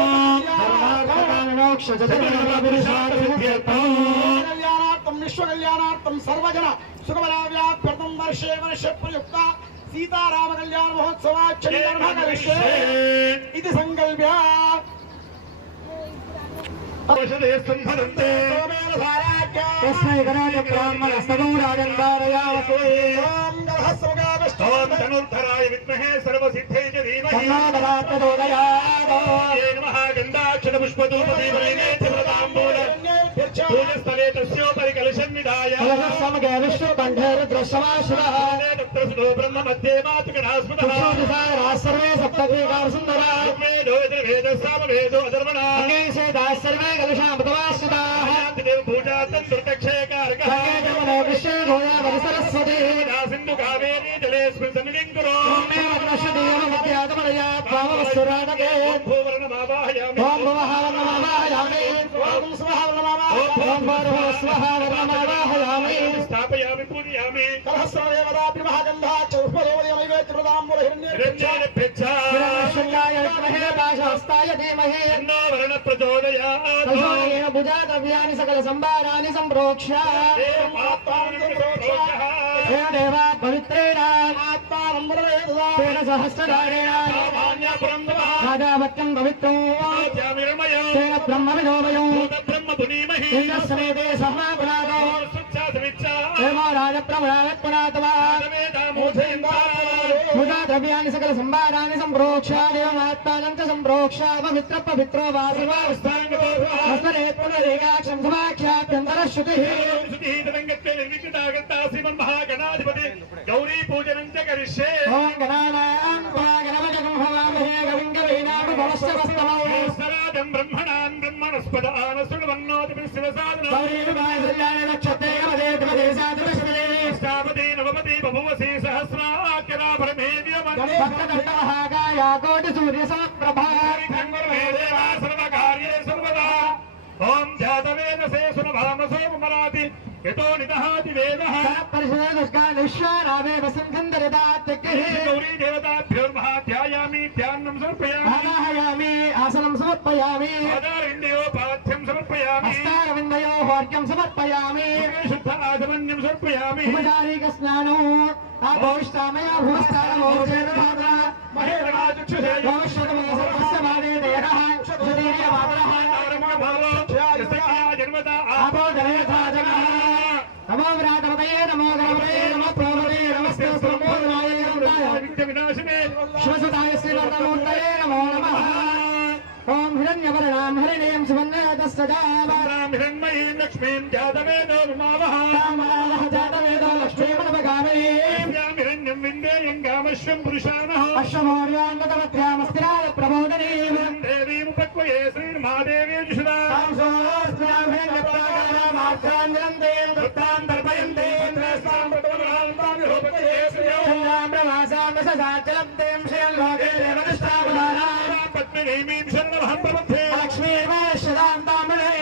కళ్యాణార్థం విశ్వ కళ్యాణార్థం సర్వజన సుఖబలావ్యాప్యర్థం వర్షే వర్ష ప్రయుక్త సీతారామ కళ్యాణ మహోత్సవాచంద్రమహర్షే ఇది సంకల్ప్య तस्मै गणाय ब्राह्मणस्तमो राजन्दारयावसे ఓం గర్భస్వగావష్టోం ధనుర్ధరాయ విద్మహే సర్వసిద్ధే చ ధీమహి तन्नादलात्तदोदयादो నమః గంధాక్షర పుష్పధూపదీపనైవేద్యవ్రతాంబూల పూజస్థలే తస్యోపరి కలశం నిధాయ कलशसमगे विष्णुकण्ठेरुद्रशमाशुरः తత్ర సుతో బ్రహ్మ మధ్యే మాతుకణాస్మృతః कुक्षोदिसाराः सर्वे सप्तद्वीकारसुन्दराः వేదో వేదసామవేదో అధర్వణా अङ्गैषेदाः सर्वे कलशामृतवाश्रिताः పూజార్థం దుర్దక్షేకారకః अङ्गैजमने विश्वे गोदावरिसरस्वती సింధు కావేరీ జలేస్మిన్ సన్నిధింకురో मे वर्णशदेव मध्यागमनया त्वामवस्सुराटके భూవర్ణమావాహయామి ॐ भुवः वर्णमावाहयामि ఓం స్వహ నమః ॐ भूर्भुवः स्वः वर्णमावाहयामि స్థాపయామి పూజయామి కలహస్రదేవతాభి మహాగంధా చౌష్పదోదయమైవేద్యవ్రతాంబూల హిరణ్యేభ్యచ్చా हिरण्यशृङ्गाय विद्महे पाशहस्ताय धीमहि తన్నో వరణ ప్రచోదయాత్ कलशोदयेन भुजाद्रव्याणि सकलसम्भाराणि सम्प्रोक्ष्य तेन देवा पवित्रेण तेन सहस्रधारेण राजावत्यं पवित्रं तेन ब्रह्मविदोमयं इन्द्रस्नेते सहमापुरातो देवो राजप्रभुराजपुरातवा भुजाद्रव्याणि सकलसम्भाराणि सम्प्रोक्ष्य देवमात्मानं च सम्प्रोक्ष्य पवित्रो वासुवास्ताङ्गतो पुनरेकाक्षं समाख्याभ्यन्तरश्रुतिः మహాగణాధిపతి గౌరీ పూజనం చ కరిష్యే ॐ गणानां गणपतिं हवामहे कविं कवीनामुपमश्चमस्तमौ సరాజం బ్రహ్మణాన్ బ్రహ్మణస్పద ఆనశృణవన్నోతి శివసాదన नक्षत्रे कमले साधुषते స్థాపతి నవమతి బభువసి సహస్రాక్షరాభరమేవ్యమన్ भक्तदण्डमहाकाया कोटिसूर्यसमप्रभा దేవా సర్వకార్యే సర్వదా ఓం జాతవేదసే సునభామసో మరాతి యతో నిదహాతి వేదః परिषदुष्कानिश्वानामे वसन्धन्दरिदात्यग्निः గౌరీ దేవతాభ్యోర్మః ధ్యాయామి ధ్యానం సమర్పయామి आवाहयामि आसनं समर्पयामि ఆధారింద్రియోపాథ్యం సమర్పయామి हस्तारविन्दयो हौर्यं समर्पयामि శుద్ధ ఆచమన్యం సమర్పయామి उपचारिकस्नानो आभौष्टामया भूस्तानमोचेतभाद्रा మహేరణాచక్షుషే भविष्यतमोसर्वस्य मादे देहः सुदीर्यमातरः జన్మదా आपो जनेथा जगः नमो विराटपतये नमो गणपतये नमो प्रभवे नमस्ते सर्वोदनाय नमः వినాశనే शिवसुताय श्रीवर्धमूर्तये नमो नमः ॐ हिरण्यवर्णां हरिणीं सुवर्णतस्तजाम హిరణ్మయీం లక్ష్మీం జాతవేదో మమావహ रामालः जातवेदो लक्ष्मीमनुपगामिनीं హిరణ్యం విందేయం గామశ్వం పురుషానః अश्वमौर्यान्नतमध्यामस्तिराय प्रबोधनीं దేవీముపక్వయే శ్రీర్మహాదేవీ జుషుదా పద్మినీమీం శరణమహం ప్రపద్యే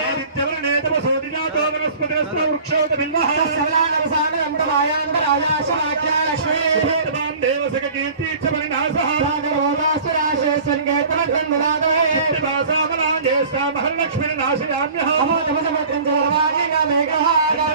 ఆదిత్యవర్ణే తపసోదిజాతో వనస్పతిరస్త వృక్షోత బిల్వః తమాం దేవసక కీర్తీక్షపరిణాసః మహాలక్ష్మిర్నాశయామ్యః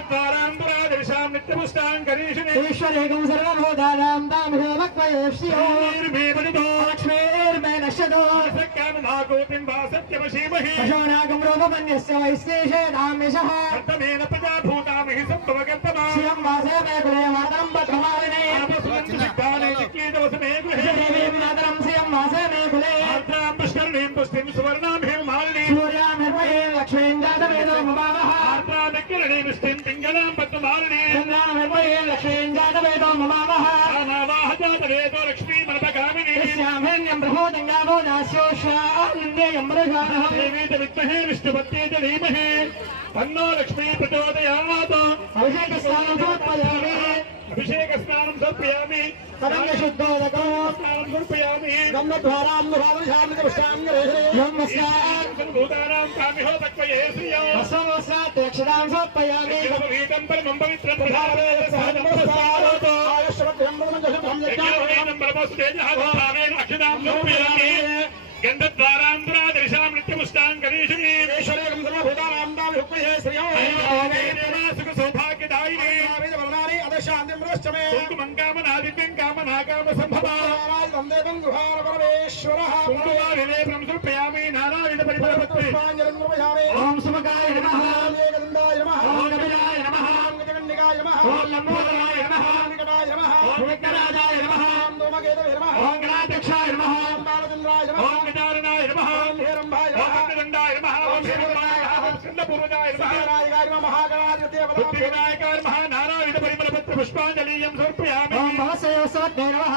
ద్వారాంబురాదర్శాం నిత్యపుష్టాం కరీషిణే ఈశ్వరేకం సర్వభూతానాం తామిహోమక్వయేష్యో ీర్మేపదితో లక్ష్మీర్మే నశ్యతో సత్యామహాగోపిం వా సత్యవశీమహి పశూనాగం రూపమన్యస్య వైశ్లేషేనామిషః అర్థమేన ప్రజాభూతామిహి సంభవకర్తమా శ్రియం వాసే మే కులే మాతరం పద్మమాలినే ఆపస్వంతు సిద్ధానే చిక్లీదవసమే గృహే దేవీం మాతరం శ్రియం వాసే మే కులే ఆర్ద్రాం పుష్కరిణీం పుష్టిం సువర్ణామిహిం మాలినీం సూర్యామిర్మయే లక్ష్మీం జాతవేదో మమావః ఆర్ద్రామిక్కిరణీం పుష్టిం పింగళాం పద్మమాలినీం చంద్రామిర్మయే లక్ష్మీం జాతవేదో మమావః నానావాహ జాతవేదో లక్ష్మీమనపగామినీ యస్యామేన్యం ప్రబోధంగావో నాస్యోషాన్యేయం మృషాః దేవీ చ విద్మహే విష్ణుపత్నే చ ధీమహి తన్నో లక్ష్మీ ప్రచోదయాత్ అభిషేకస్నానం సమర్పయామి అభిషేక స్నానం समर्पयामि तदंग शुद्धोदको स्नानं समर्पयामि नमस्कार भूतानां कामिहो तत्त्वये श्रियो दक्षिणां समर्पयामि गीतं परमं पवित्रं प्रधाने सहजं प्रसारोतो यज्ञोपवीतं परमोस्तेजः भूतानेन अक्षतां समर्पयामि गन्धद्वारान्तरादर्शां नित्यमुष्टां गणेशमीं सुखसौभाग्यदायिनी कुङ्कुमङ्कामनादिव्यं कामनाकामसम्भवा कुङ्कुमाभिलेपनं समर्पयामि नानाविधपरिफलपत्रे ओम सुमकाय नमः ओम कपिलाय नमः ओम लंबोदराय नमः ओम विघ्नराजाय नमः ओम गणाध्यक्षाय नमः ओम गजाननाय नमः ओम विघ्नदण्डाय नमः ओम श्रीमन्नाय नमः ओम स्कन्दपूर्वजाय नमः बुद्धिविनायकाय नमः नानाविधपरिमलपत्र पुष्पाञ्जलिं समर्पयामि ओम भवसेवसवत्ते नमः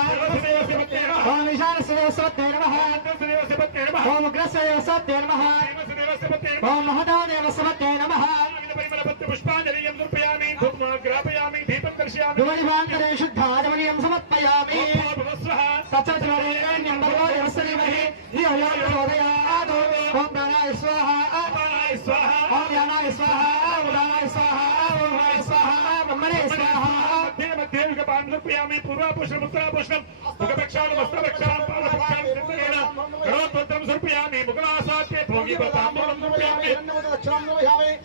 ओम ईशानसेवसवत्ते नमः ओम उग्रसेवसवत्ते नमः ओम महदादेवसवत्ते नमः पुष्पाञ्जलिं समर्पयामि ग्रापयामि दीपं दर्शयामि धूलिभान्तरे शुद्धाजमनीयं समर्पयामि तच्चत्वरेण्यं भगवो यवस्सरीमहि धियो यो प्रचोदयात् ओम प्राणाय स्वाहा ओम यानाय स्वाहा ओम उदानाय स्वाहा ओम वाय स्वाहा ब्रह्मणे स्वाहा मध्ये युगपान् समर्पयामि पूर्वापुष्णम् उत्तरापुष्णम् मुखपक्षान् वस्त्रपक्षान् पादपक्षान् चिन्तयेन गणोत्तरं समर्पयामि मुखनासाद्य भोगिपताम्बूलं समर्पयामि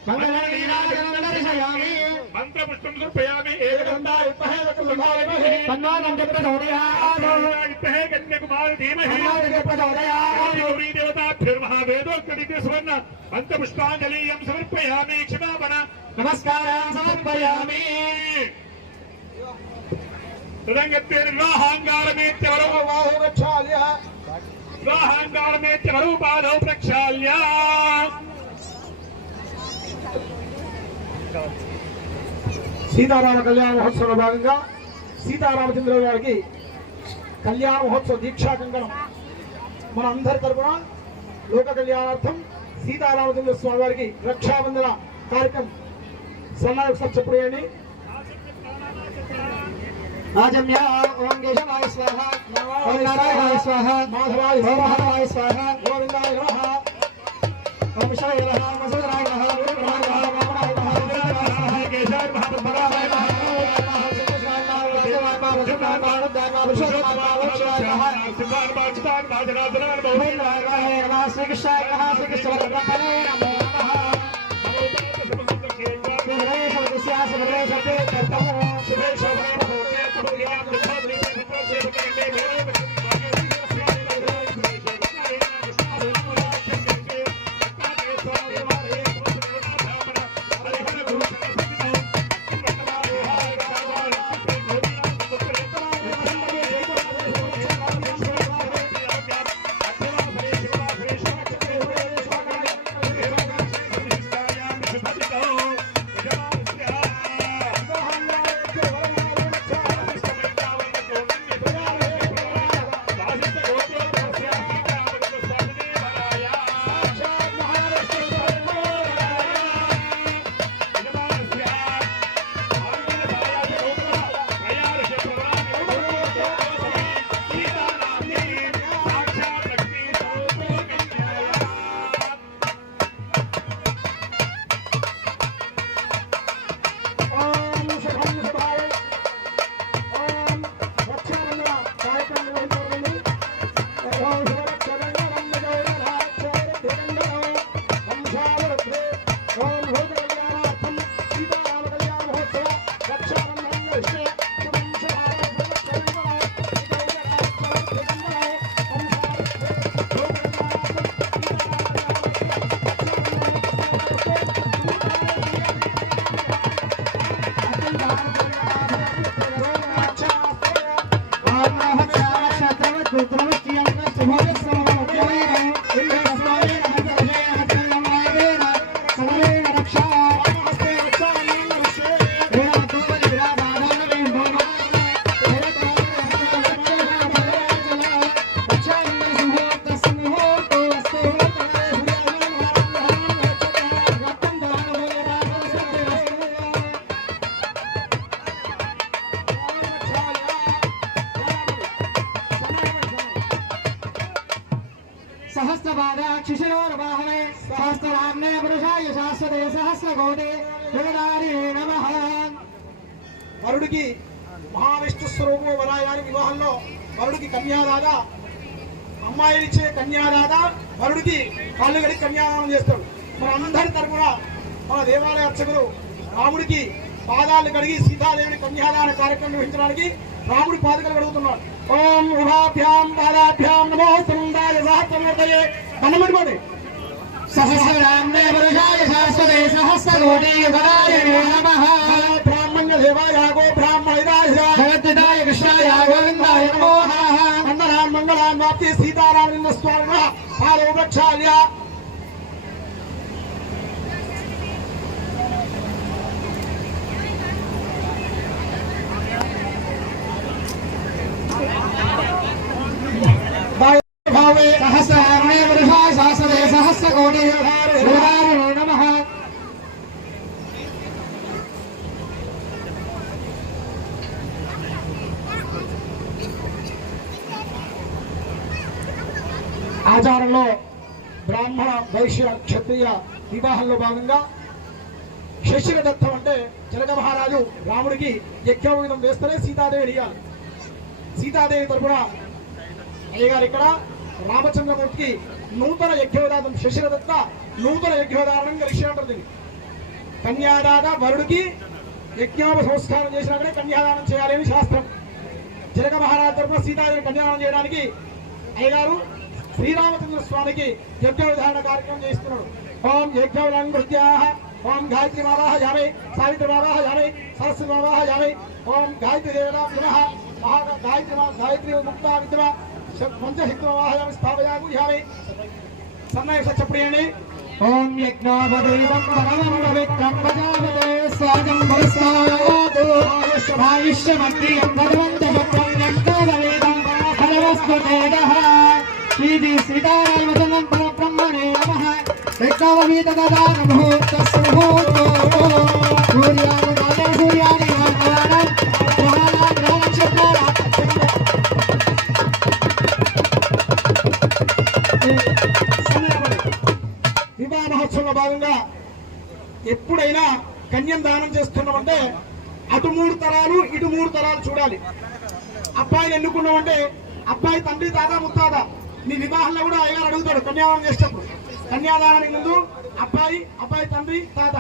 मंगलनीराजनन्दर्शयामि मन्त्रपुष्पं समर्पयामि एकदन्ताय विद्महे वक्रतुण्डाय तन्वानं प्रचोदयात् विद्महे कन्याकुमारी धीमहि प्रचोदयात् गौरी देवताभ्यर्महावेदोक्तदिव्य सुवर्ण मन्त्रपुष्पाञ्जलिं समर्पयामि क्षमापण नमस्कारं समर्पयामि विवाहाङ्गारमेत्यवरूपादौ प्रक्षाल्य సీతారామ కళ్యాణ మహోత్సవంలో భాగంగా సీతారామచంద్ర గారికి కళ్యాణ మహోత్సవ దీక్షా కంకణం మన అందరి తరపున లోక కళ్యాణార్థం సీతారామచంద్ర స్వామి వారికి రక్షాబంధన కార్యక్రమం సన్నాయి ఒకసారి చెప్పండి. आजम्य ओम केशवाय स्वाहा ओम नारायणाय स्वाहा माधवाय ओम माधवाय स्वाहा गोविंदाय नमः ओम शिवाय नमः मसूराय नमः वीरभद्राय नमः वामनाय नमः केशाय महाभद्राय नमः श्री कृष्णाय नमः श्री कृष्ण परब्रह्मणे नमो साक्षिशिरोर्वाहने सहस्रनाम्ने पुरुषाय शाश्वते सहस्रकोटे योगदारिणे नमः। వరుడికి మహావిష్ణు స్వరూపం వరాయాని వివాహంలో వరుడికి కన్యాదాత, అమ్మాయినిచ్చే కన్యాదాత వరుడికి కాళ్ళు కడిగి కన్యాదానం చేస్తాడు. మన అందరి తరపున మన దేవాలయ అర్చకులు రాముడికి పాదాలు కడిగి సీతాదేవిని కన్యాదాన కార్యక్రమం నిర్వహించడానికి రాముడి పాదకలు కడుగుతున్నాడు. ఓం ఉభాభ్యాం పాదాభ్యాం నమో సుందాయ సహస్రమూర్తయే. కన్నబెట్టుకోండి. సహస్రనామ్నే పురుషాయ శాశ్వతే సహస్రకోటి యుగదారిణే నమః. బ్రాహ్మణ్య దేవాయ గో బ్రాహ్మణిదాయ జగద్దిదాయ కృష్ణాయ గోవిందాయ నమో నమః. వందనాన్ మంగళాన్ వాప్తి సీతారామలింగ స్వామినః పాదో ప్రక్షాళ్య. सहस्रनाम्ने पुरुषाय शाश्वते सहस्रकोटि योगदारिणे नमः। ఆచారంలో బ్రాహ్మణ వైశ్య క్షత్రియ వివాహంలో భాగంగా శశిర దత్తం అంటే జనక మహారాజు రాముడికి యజ్ఞోపవీతం వేస్తేనే సీతాదేవి ఇయ్యాలి. సీతాదేవి తరపున అయ్యగారు ఇక్కడ రామచంద్రమూర్తికి నూతన యజ్ఞోదానం శశిరదత్త నూతన యజ్ఞోదానం కలిసి కన్యాదాత వరుడికి యజ్ఞోప సంస్కారం చేసినాకనే కన్యాదానం చేయాలని శాస్త్రం. జనక మహారాజు తరపున సీతాదేవిని కన్యాదానం చేయడానికి అయ్యగారు శ్రీరామచంద్ర స్వామికి యజ్ఞ విధాన కార్యక్రమం చేస్తున్నాడు. ఓం యజ్ఞోలంకృత్యాః ఓం గాయత్రి మావాహయామి సావిత్రి మావాహయామి సరస్వతి మావాహయామి ఓం గాయత్రి దేవతా పునః గాయత్రి ముక్తా విద్మ పంచశక్తిమావాహయామి స్థాపయామి సన్నాయి సచ్చప్రియాణి. ఓం యజ్ఞోపదేవం పరమం పవిత్రం ప్రజాపతే స్వాగం భరస్తాయాతు ఆయుష్యమగ్రియం భగవంతపుత్రం యజ్ఞోపవేదం ఫలవస్ఫుటేదః. శ్రీ సీతారామచంద్రం పరబ్రహ్మణే నమః. యజ్ఞోపవీతదాన ముహూర్తస్సు ముహూర్తో సూర్యానుగానే సూర్యాని నామానం గ్రహాణాం గ్రహ నక్షత్రాణాం. వివాహ మహోత్సవంలో భాగంగా ఎప్పుడైనా కన్యం దానం చేస్తున్నామంటే అటు 3 తరాలు ఇటు 3 తరాలు చూడాలి. అబ్బాయిని ఎన్నుకున్నామంటే అబ్బాయి తండ్రి తాత ముత్తాత. నీ వివాహంలో కూడా అయ్యగారు అడుగుతాడు కన్యాదానం చేసేటప్పుడు. కన్యాదానానికి ముందు అబ్బాయి తండ్రి తాత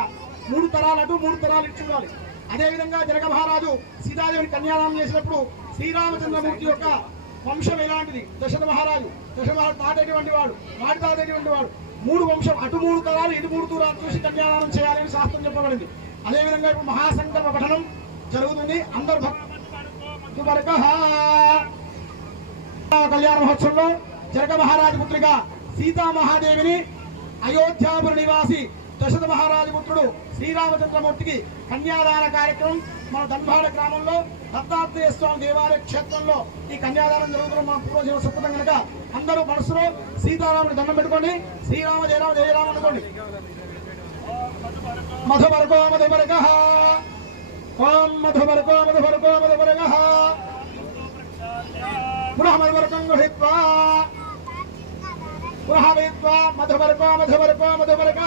3 తరాలు అటు 3 తరాలు ఇటు చూడాలి. అదేవిధంగా జనక మహారాజు సీతాదేవిని కన్యాదానం చేసినప్పుడు శ్రీరామచంద్రమూర్తి యొక్క వంశం ఎలాంటిది, దశరథ మహారాజు తాటేటువంటి వాడు, వాడి తాటేటువంటి వాడు, 3 వంశం అటు 3 తరాలు ఇటు 3 తరాలు చూసి కన్యాదానం చేయాలని శాస్త్రం చెప్పబడింది. అదేవిధంగా ఇప్పుడు మహాసంకల్ప పఠనం జరుగుతుంది. అందరూ కళ్యాణ మహోత్సవంలో జనక మహారాజు పుత్రిక సీతామహాదేవిని అయోధ్యాపుర నివాసి దశరథ మహారాజు పుత్రుడు శ్రీరామచంద్రమూర్తికి కన్యాదాన కార్యక్రమం మన ధన్వాడ గ్రామంలో దత్తాత్రేయ స్వామి దేవాలయ క్షేత్రంలో ఈ కన్యాదానం జరుగుతున్న మన పూర్వజీవ సుప్రదం కనుక అందరూ మనసులో సీతారాముడి దండం పెట్టుకోండి. శ్రీరామ జయరామ జయరామ అనుకోండి. మధుమరకో మధుమరక ఓం మధుమరకో మధుమరకో మధుమరక పునః మధుమరకం గృహీత్వా పునః వేత్వా మధుమరకో మధుమరకో మధుమరక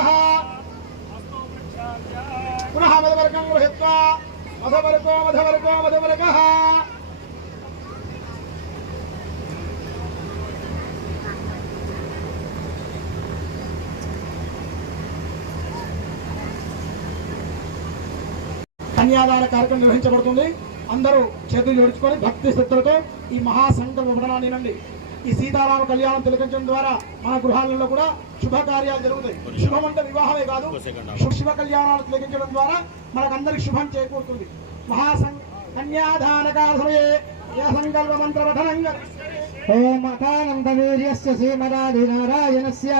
పునః మధుమరకం గృహీత్వా మధుమరకో మధుమరకో మధుమరక. కన్యాదాన కార్యక్రమం నిర్వహించబడుతుంది. అందరూ చేతులు జోడించుకొని భక్తి శ్రద్ధలతో ఈ మహాసంకల్ప పఠనాన్ని వినండి. ఈ సీతారామ కళ్యాణం తిలకించడం ద్వారా మన గృహాలలో కూడా శుభకార్యాలు జరుగుతాయి. శుభం అంటే వివాహమే కాదు, శుభ కళ్యాణాలు తిలకించడం ద్వారా మనకందరికి శుభం చేకూరుతుంది. కన్యాదాన సమయే సంకల్ప మంత్ర పఠనం. ఓం అకానంద వీర్యస్య శ్రీమదాది నారాయణస్య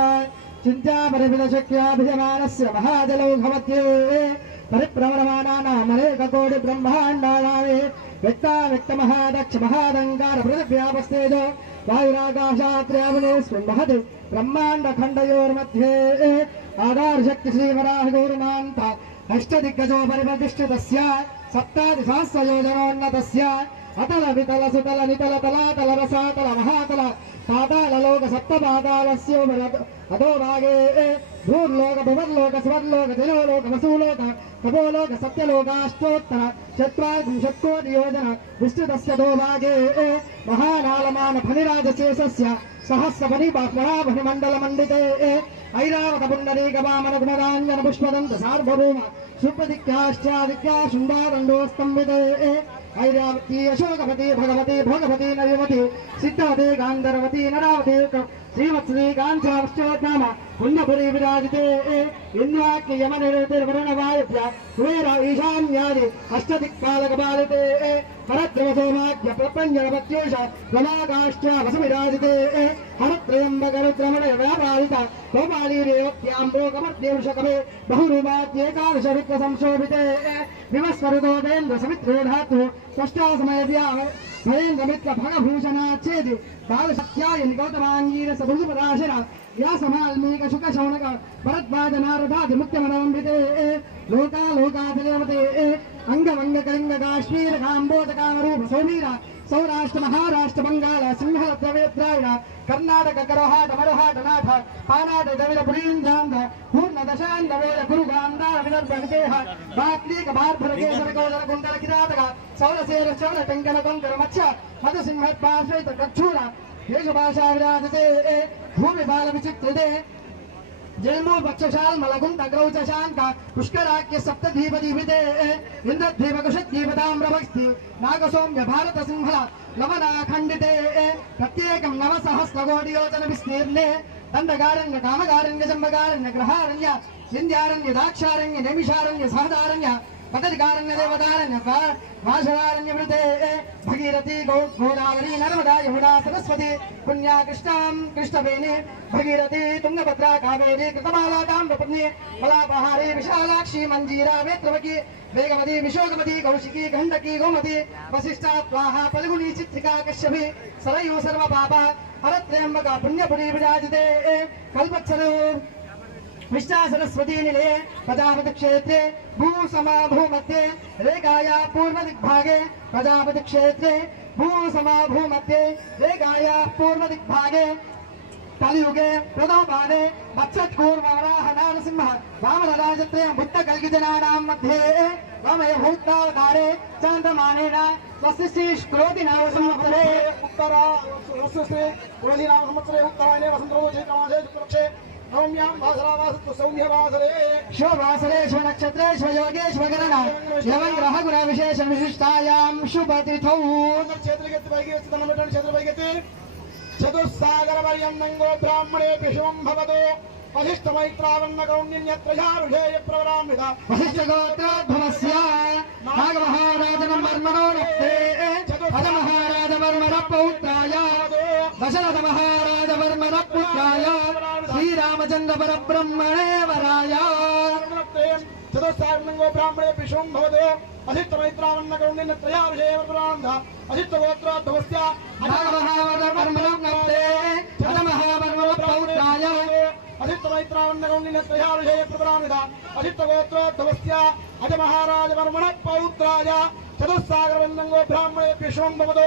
చింతాపరిమితశక్యాభిజమానస్య మహాజలౌఘమత్యే పరిప్రవరమానానామనేకకోటి బ్రహ్మాండానామే వ్యక్తావ్యక్తమహాదక్ష మహాదంకార పృథివ్యాపస్తేజో వాయురాకాశాత్ర్యామునేస్మిన్ మహతి బ్రహ్మాండఖండయోర్मध्ये ఆధారశక్తి శ్రీవరాహగౌరమాంత అష్టదిగ్గజో పరిప్రతిష్ఠితస్య సప్తాదిసహస్రయోజనోన్నతస్య అతల వితల సుతల నితల తలాతల రసాతల మహాతల పాతాళ లోక సప్త పాతాళస్యోమర అదో భాగే భూర్లోక భువర్లోక స్వర్లోక జలోలోక వసూలోక తపోలోక సత్యలోకాష్టోత్తర చత్వారింశత్కోటి యోజన విస్తృతస్య దో భాగే మహానాళమాన ఫణిరాజశేషస్య సహస్రపని బాహ్మణాభని మండల మండితే ఐరావత పుండరీక వామన కుమరాంజన పుష్పదంత సార్వభౌమ సుప్రదిక్యాశ్చాదిక్యా శుంభారండోస్తంభితే ఐరావతి అశోకవతి భగవతి భోగవతి నయవతి సిద్ధవతి గాంధర్వతి నరావతి శ్రీవత్సీ కాంచాశ్చోద్నామ పుణ్యపురీ విరాజితే ఇంద్రాగ్ని యమనిరుతిర్వరుణవాయుభ్య కుబేర ఈశాన్యాది అష్టదిక్పాలక బాలితే పరద్రవ సోమాగ్య ప్రపంచవత్యూష రమాకాశ్చ వసు విరాజితే హరత్రయంబకరుద్రమణ వ్యాపారిత గోపాళీ రేవత్యాం భోగమర్దేవృషకమే బహురూపాద్యేకాదశ విత్వ సంశోభితే వివస్వరుతోదేంద్ర సమిత్రోధాతు స్పష్టాసమయ మహేంద్రమిత్ర భగభూషణాచ్చేది బాలసత్యాయని గౌతమాంగీర సభుపరాశర వ్యాసమాల్మీక శుక శౌనక భరద్వాజ నారదాది ముఖ్యమనవంభితే లోకాలోకాధిదేవతే అంగవంగ కళింగ కాశ్మీర కాంబోధ కామరూప సౌమీర సౌరాష్ట్ర మహారాష్ట్ర బంగాళ సింహళ ద్రవేద్రావిడ కర్ణాటక కరోహాట మరోహాట నాథ పానాట దవిడ పురీంద్రాంధ పూర్ణ దశాంధవోయ కురు గాంధార విదర్భ విదేహ బాక్లీక బార్భర కేసర గోదర కుండల కిరాతక సౌరసేర చౌర టంకన కొంకర మత్స్య మధుసింహత్పాశ్వైత కచ్చూర దేశ భాషా విరాజతే భూమి బాల విచిత్రతే జయమో వక్షశాల్ మలగుంట గ్రౌచ శాంత పుష్కరాఖ్య సప్తదీప దీపితే ఇంద్రద్వీప కుశద్వీపతామ్రభక్తి నాగసౌమ్య భారత సింహళ లవనాఖండితే ప్రత్యేకం నవసహస్రకోటి యోజన విస్తీర్ణే దండకారణ్య కామకారణ్య జంబకారణ్య గ్రహారణ్య వింధ్యారణ్య దాక్షారణ్య నైమిషారణ్య సహదారణ్య పదధికారణ్య దేవతారణ్య వాసనారణ్య వృతే భగీరథి గోదావరి నర్మదా యమునా సరస్వతి పుణ్యా కృష్ణాం కృష్ణవేణి భగీరథి తుంగభద్రా కావేరి కృతమాలా తామ్రపత్ని మలాపహారి విశాలాక్షి మంజీరా వేత్రవకి వేగవతి విశోకవతి కౌశికి గండకి గోమతి వశిష్ఠా త్వాహ పల్గుని చిత్రికా కశ్యపి సరయు సర్వ పాప హరత్రయంబక పుణ్యపురీ విరాజితే కల్పచ్చరు विष्णा सरस्वती निलये प्रजापति क्षेत्रे भूसमा भूमध्ये रेखाया पूर्व दिग्भागे प्रजापति क्षेत्रे भूसमा भूमध्ये रेखाया पूर्व दिग्भागे कलियुगे प्रथमपादे वत्सत्कूर्मवराह नारसिंह वामनराजत्रे बुद्ध कल्किजनानां मध्ये वामय भूतावतारे चान्द्रमानेन स्वस्ति क्रोधि नाम संवत्सरे उत्तरा स्वस्ति क्रोधि नाम संवत्सरे उत्तरायणे वसन्तरो चैत्रमासे शुक्लपक्षे नवम्यां वासरावासस्तु सौम्यवासरे शुभवासरे शुभनक्षत्रे शुभयोगेश्वगणन एवं ग्रह गुण विशेष विशिष्टायां शुभतिथौ क्षेत्रगति वैगेति तन्नमटन क्षेत्र वैगेति चतुस्सागर पर्यन्तं ब्राह्मणे पिशुं भवतो वशिष्ठ मैत्रावन्न कौण्डिन्यत्रयारुषेय प्रवरामिता वशिष्ठ गोत्रोद्भवस्य नागमहाराजन वर्मणो नक्ते अज महाराज वर्मण पौत्राय दशरथ महाराज वर्मण पुत्राय श्रीरामचंद्र परब्रह्मणे वराय चतुस्सागरं ब्राह्मणे पिशुं भवतो वशिष्ठ मैत्रावन्न कौण्डिन्यत्रयारुषेय प्रवरामिता वशिष्ठ गोत्रोद्भवस्य नागमहाराज वर्मण नक्ते अज महावर्मण पौत्राय अजित मैत्रावन्न कौण्डिन्यत्रयारुषेय प्रवरामिता अजित गोत्रोद्भवस्य अज महाराज वर्मण पौत्राय चतुस्सागरं ब्राह्मणे पिशुं भवतो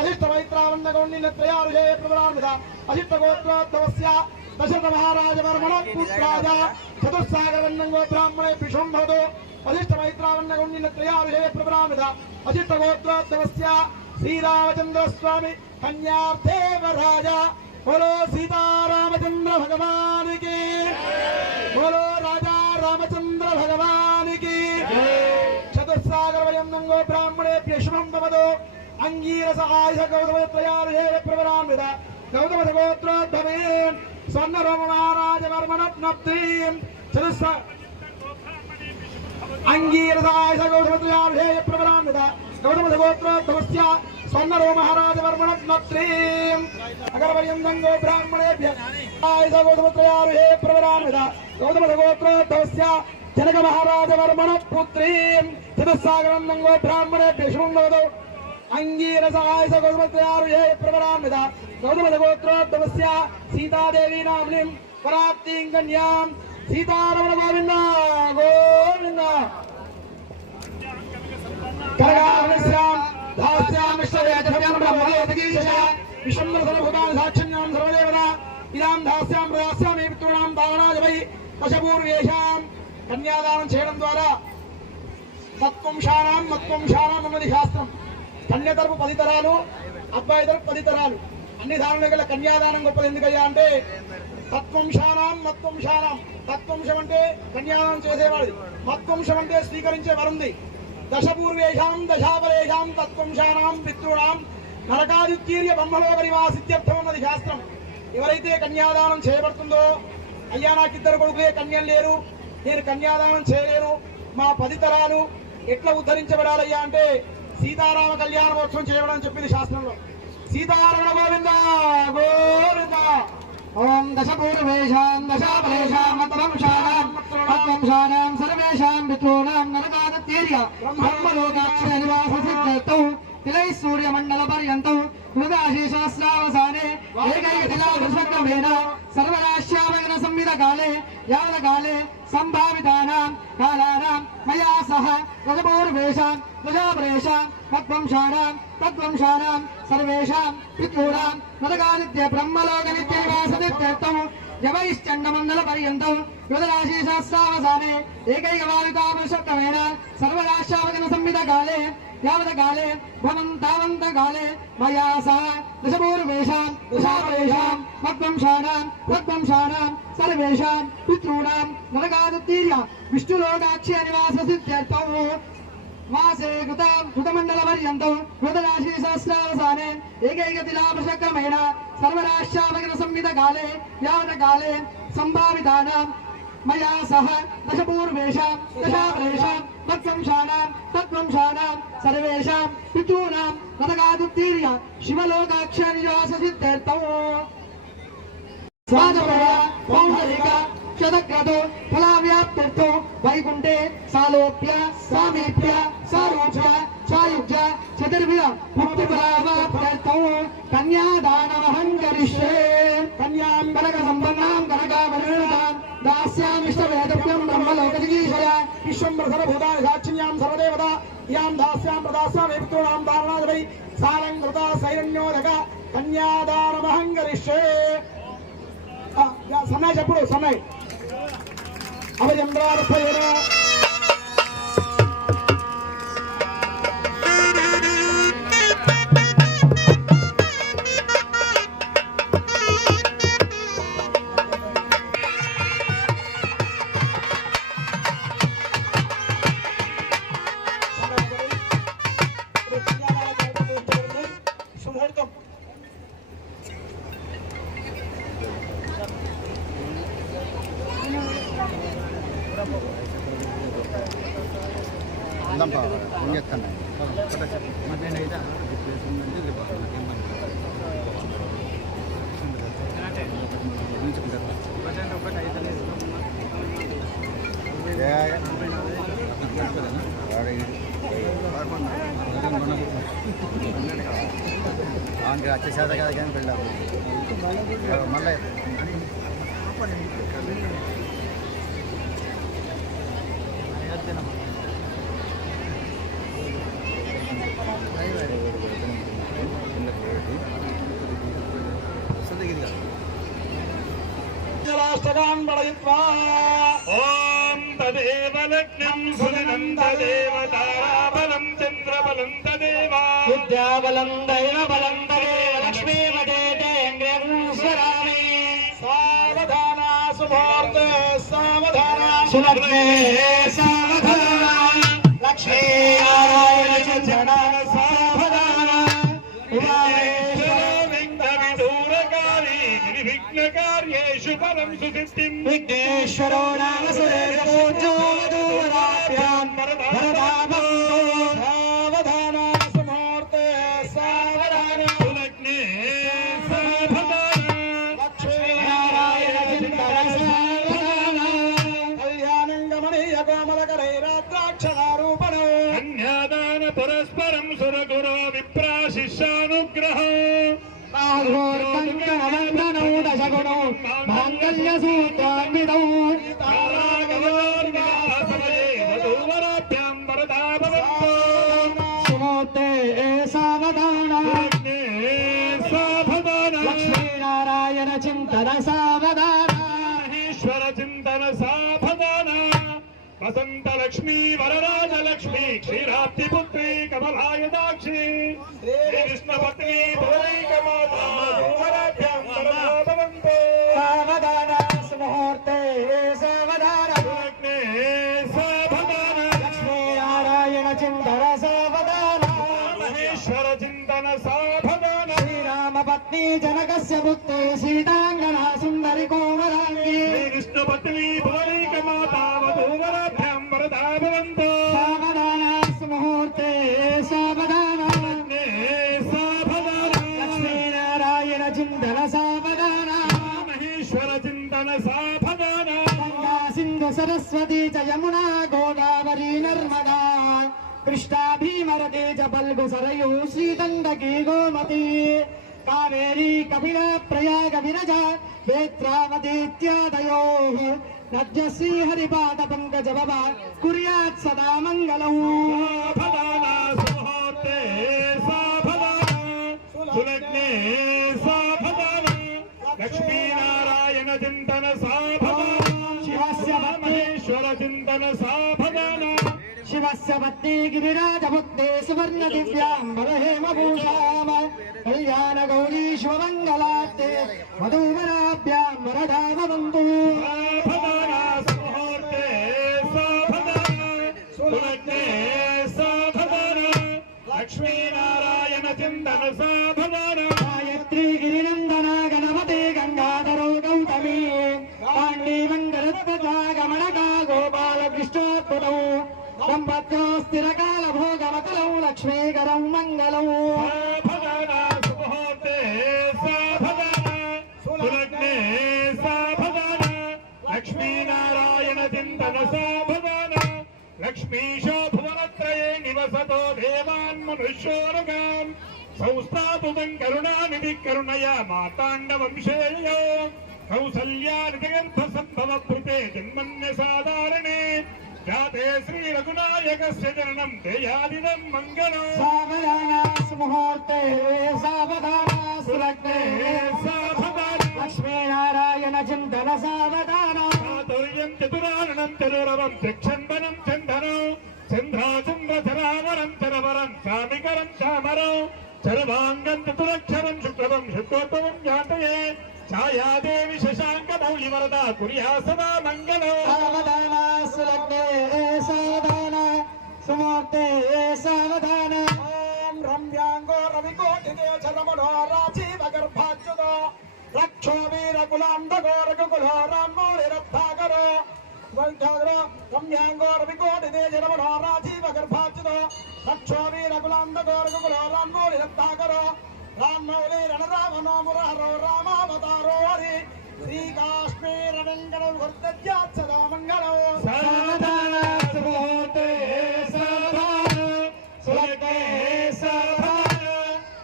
अजित मैत्रावन्न कौण्डिन्यत्रयारुषेय प्रवरामिता अजित गोत्रोद्भवस्य दशरथ महाराज वर्मण पुत्राय चतुस्सागरं ब्राह्मणे पिशुं भवतो अजित मैत्रावन्न कौण्डिन्यत्रयारुषेय प्रवरामिता अजित गोत्रोद्भवस्य श्रीरामचंद्र स्वामी कन्यार्थेवराज बोलो सीतारामचंद्र भगवान की बोलो राजा रामचंद्र भगवान की चतुस्सागर वयंगो ब्राह्मणे शुभं भवतो अंगीरस आयुष गौतमत्रयारुषेय प्रवरामिता गौतम गोत्रोद्भवे स्वर्णरोम महाराज वर्मणप्नप्तिं चतुस्सा अंगीरस आयुष गौतमत्रयारुषेय प्रवरामिता गौतम गोत्रोद्भवस्य स्वर्णरो महाराज वर्मणप्नप्तिं अगर पर्यन्तं ब्राह्मणेभ्यः आयुष गौतमत्रयारुषेय प्रवरामिता गौतम गोत्रोद्भवस्य जनक महाराज वर्मण पुत्रीं चतुस्सागरं ब्राह्मणेभ्यः शुभं भवतो अंगीरस आयुष गौतमत्रयारुषेय प्रवरामिता गौतम गोत्रोद्भवस्य सीतादेवी नाम्नीं प्राप्तिं कन्यां सीतारमण गोविन्द गोविन्द करगामिश्रां धास्यामिश्र विश्वम्भरभूतानि साक्षिण्यां सर्वदेवता इदां दास्यां प्रदास्यामि पितॄणां दानाय वै दशपूर्वेषां కన్యాదానం చేయడం ద్వారా తత్వంశానాం మత్వంశానాం అన్నది శాస్త్రం. కన్య తరపు 10 తరాలు, అబ్బాయి తరపు 10 తరాలు. అన్ని దానాల కల్లా కన్యాదానం గొప్పది ఎందుకయ్యా అంటే తత్వంశానాం మత్వంశానాం. తత్వంశం అంటే కన్యాదానం చేసేవాడు, మత్వంశం అంటే స్వీకరించే వరుంది. దశపూర్వేషాం దశాపరేషాం తత్వంశానాం పితॄణాం నరకాదిత్యీర్య బ్రహ్మలోక నివాసిత్యర్థం అన్నది శాస్త్రం. ఎవరైతే కన్యాదానం చేయబడుతుందో, అయ్యా నాకు 2 కొడుకులే, కన్యలు లేరు, నేను కన్యాదానం చేయలేను, మా 10 తరాలు ఎట్లా ఉద్ధరించబడాలయ్యా అంటే సీతారామ కళ్యాణ మహోత్సవం చేయడం చెప్పింది శాస్త్రంలో. సీతారమణ గోవింద గోవింద. ఓం దశపూర్వేషాం దశాపరేషాం మత్వంశానాం సర్వేషాం పితॄణాం నరకాదిత్యీర్య బ్రహ్మలోకాక్షర నివాస సిద్ధ్యర్థం తిలై సూర్యమండల పర్యంతం మృగాశేషాస్రావసానే ఏకైకశిలాకృష్ణక్రమేణ సర్వరాశ్యామగ్న సంవిధకాలే యావతకాలే సంభావితానాం కాలానాం మయా సహ దశపూర్వేషాం దశాపరేషాం మత్వంశానాం తత్వంశానాం సర్వేషాం పితॄణాం నరకాదిత్య బ్రహ్మలోక నిత్య నివాసనిత్యర్థం యవైశ్చండమండల పర్యంతం యుధరాశేషాస్రావసానే ఏకైకవాలికాపురుషక్రమేణ సర్వరాశ్యామగ్న సంవిధకాలే యావతకాలే భవంతావంతకాలే మయా సహ దశపూర్వేషాం దశాపరేషాం మత్వంశానాం తత్వంశానాం సర్వేషాం పితॄణాం నరకాదిత్యీర్య విష్ణులోకాక్షయ నివాస సిద్ధ్యర్థం మాసే కృతమండల పర్యంతం యుధరాశేషాస్రావసానే ఏకైకతిలాపురుషక్రమేణ సర్వరాశ్యామగ్న సంవిధకాలే యావతకాలే సంభావితానాం మయా సహ దశపూర్వేషాం దశాపరేషాం మత్వంశానాం తత్వంశానాం సర్వేషాం పితॄణాం నరకాదిత్యీర్య శివలోకాక్షయ నివాస సిద్ధ్యర్థం స్వాజపయ పౌండరిక శతక్రతో ఫలావ్యాప్త్యర్థో వైకుంఠే సాలోప్య సామీప్య సారూప్య సాయుజ్య చతుర్విధ ముక్తిఫలావాప్త్యర్థం కన్యాదానమహం కరిష్యే. కన్యాం కనక సంపన్నాం కనకాభరణాం దాస్యామిష్టవేదవ్యం బ్రహ్మలోకజిగీషయ విశ్వంభరభూతాని సాక్షిణ్యాం సర్వదేవత యాం దాస్యాం ప్రదాస్యామి పితॄణాం దానాయ వై సాలంకృత సైరణ్యోదక కన్యాదానమహం కరిష్యే. సన్నాయి చెప్పుడు సన్నాయి అభయంద్రార్థయేన శుభముహూర్తం. వచ్చేసేదా కదా కానీ వెళ్ళాము మళ్ళీ రాష్ట్రగాన్ బడయిత్వా ఓం తదేవ లగ్నం సుదినం తదేవ తారాబలం చంద్రబలం తదేవ విద్యాబలం దైవబలం తదేవ లక్ష్మీపదేంద్రేంద్రేశ్వరామి. సావధాన సుముహూర్తే సావధాన సులగ్నే సావధాన లక్ష్మీ నారాయణ చంద్రన సావధాన విఘ్నకార్యేషు పరం సుసిద్ధిం విఘ్నేశ్వరో నామ సురేంద్రోజ్యోతిరాభ్యాం వరదాభం సావధాన సుముహూర్తే సావధాన సులగ్నే సావధాన లక్ష్మీ నారాయణ చంద్రన సావధాన కళ్యాణం గమనీయ కోమలకరే రాత్రాక్షరారూపణో కన్యాదాన పరస్పరం సురగురో విప్రాశిష్యానుగ్రహం మాంగళ్య సూత్రాన్వితౌ సుమూర్తే సావధాన लक्ष्मी वरराजलक्ष्मी क्षीराब्धिपुत्री कमलायताक्षी कृष्णपत्नी भुवनैकमाता भुवनाभ्यां वरदा भवन्तु सावधान सुमुहूर्ते सावधान लग्ने सावधान लक्ष्मी नारायण चिंतन सावधान महेश्वर चिंतन सावधान श्रीराम पत्नी जनकस्य पुत्री सीतांगना सुंदरी कोमलांगी कृष्णपत्नी भुवनैकमाता वधूवराभ्यां वरदा भवन्तु सावधान सुमुहूर्ते सावधान लग्ने सावधान लक्ष्मी नारायण चिंतन सावधान महेश्वर चिंतन सावधान गंगा सिंधु सरस्वती च यमुना गोदावरी नर्मदा कृष्णा भीमरती च फल्गु सरयू श्रीगंडकी गोमती कावेरी कपिला प्रयाग विरजा वेत्रावती इत्यादयोः नद्य श्रीहरिपाद पंकज भवा कुर्यात् सदा मंगलम् सावधान सुमुहूर्ते सावधान सुलग्ने सावधान लक्ष्मी नारायण चिंतन सावधान शिवस्य महेश्वर चिंतन सावधान शिवस्य पत्नी गिरिराजपुत्रे सुवर्ण दिव्यांबर हेमभूषाम कल्याण गौरी शिवमंगलाते वधूवराभ्यां वरदा भवन्तु सावधान सुमुहूर्ते सावधान सुलग्ने सावधान लक्ष्मी नारायण चिंतन सावधान गायत्री गिरिनंदना गणपते गंगाधरो गौतमी पांडी मंगलत्वजा गमनका गोपाल कृष्णोत्पदौ दंपत्यो स्थिरकाल भोगमकलौ लक्ष्मीकरौ मंगलौ सावधान सुमुहूर्ते सावधान सुलग्ने सावधान लक्ष्मी नारायण चिंतन सावधान लक्ष्मीशो भुवनत्रये निवसतो देवान् मनुष्योरगान् संस्थातुतं करुणानिधि करुणया माताण्डवंशेयो कौसल्यानिधिगर्भसम्भवभृते जन्मन्यसाधारणे जाते श्रीरघुनायकस्य जननं तेयादिदं मङ्गलम् सावधान सुमुहूर्ते सावधान सुलग्ने सावधान लक्ष्मी नारायण चिंतन सावधान चातुर्यं चतुराननं चतुरवं त्रिक्षन्वनं चन्दनो चन्द्राचन्द्रधरावरं चरवरं चामिकरं चामरौ चरवाङ्गं चतुरक्षरं शुक्रवं शुक्रोत्तमं जातये छायादेवी शशाङ्कमौलिवरदा कुर्या सदा मङ्गलो सावधान सुलग्ने सावधान सुमुहूर्ते सावधान ओम रम्यांगो रविकोटिदेव चरमणो राजीव गर्भाच्युतो रक्षो वीरकुलाम्बगो रघुकुलो रामोलिरत्थाकरो वैद्याग्रो रम्यांगो रविकोटिदेव चरमणो राजीव गर्भाच्युतो रक्षो वीरकुलाम्बगो रघुकुलो रामोलिरत्थाकरो रामौली रणरामनो मुरारो रामावतारो हरि श्रीकाश्मीर वेङ्कटो वर्तज्यात् सदा मङ्गलो सावधान सुमुहूर्ते सावधान सुलग्ने सावधान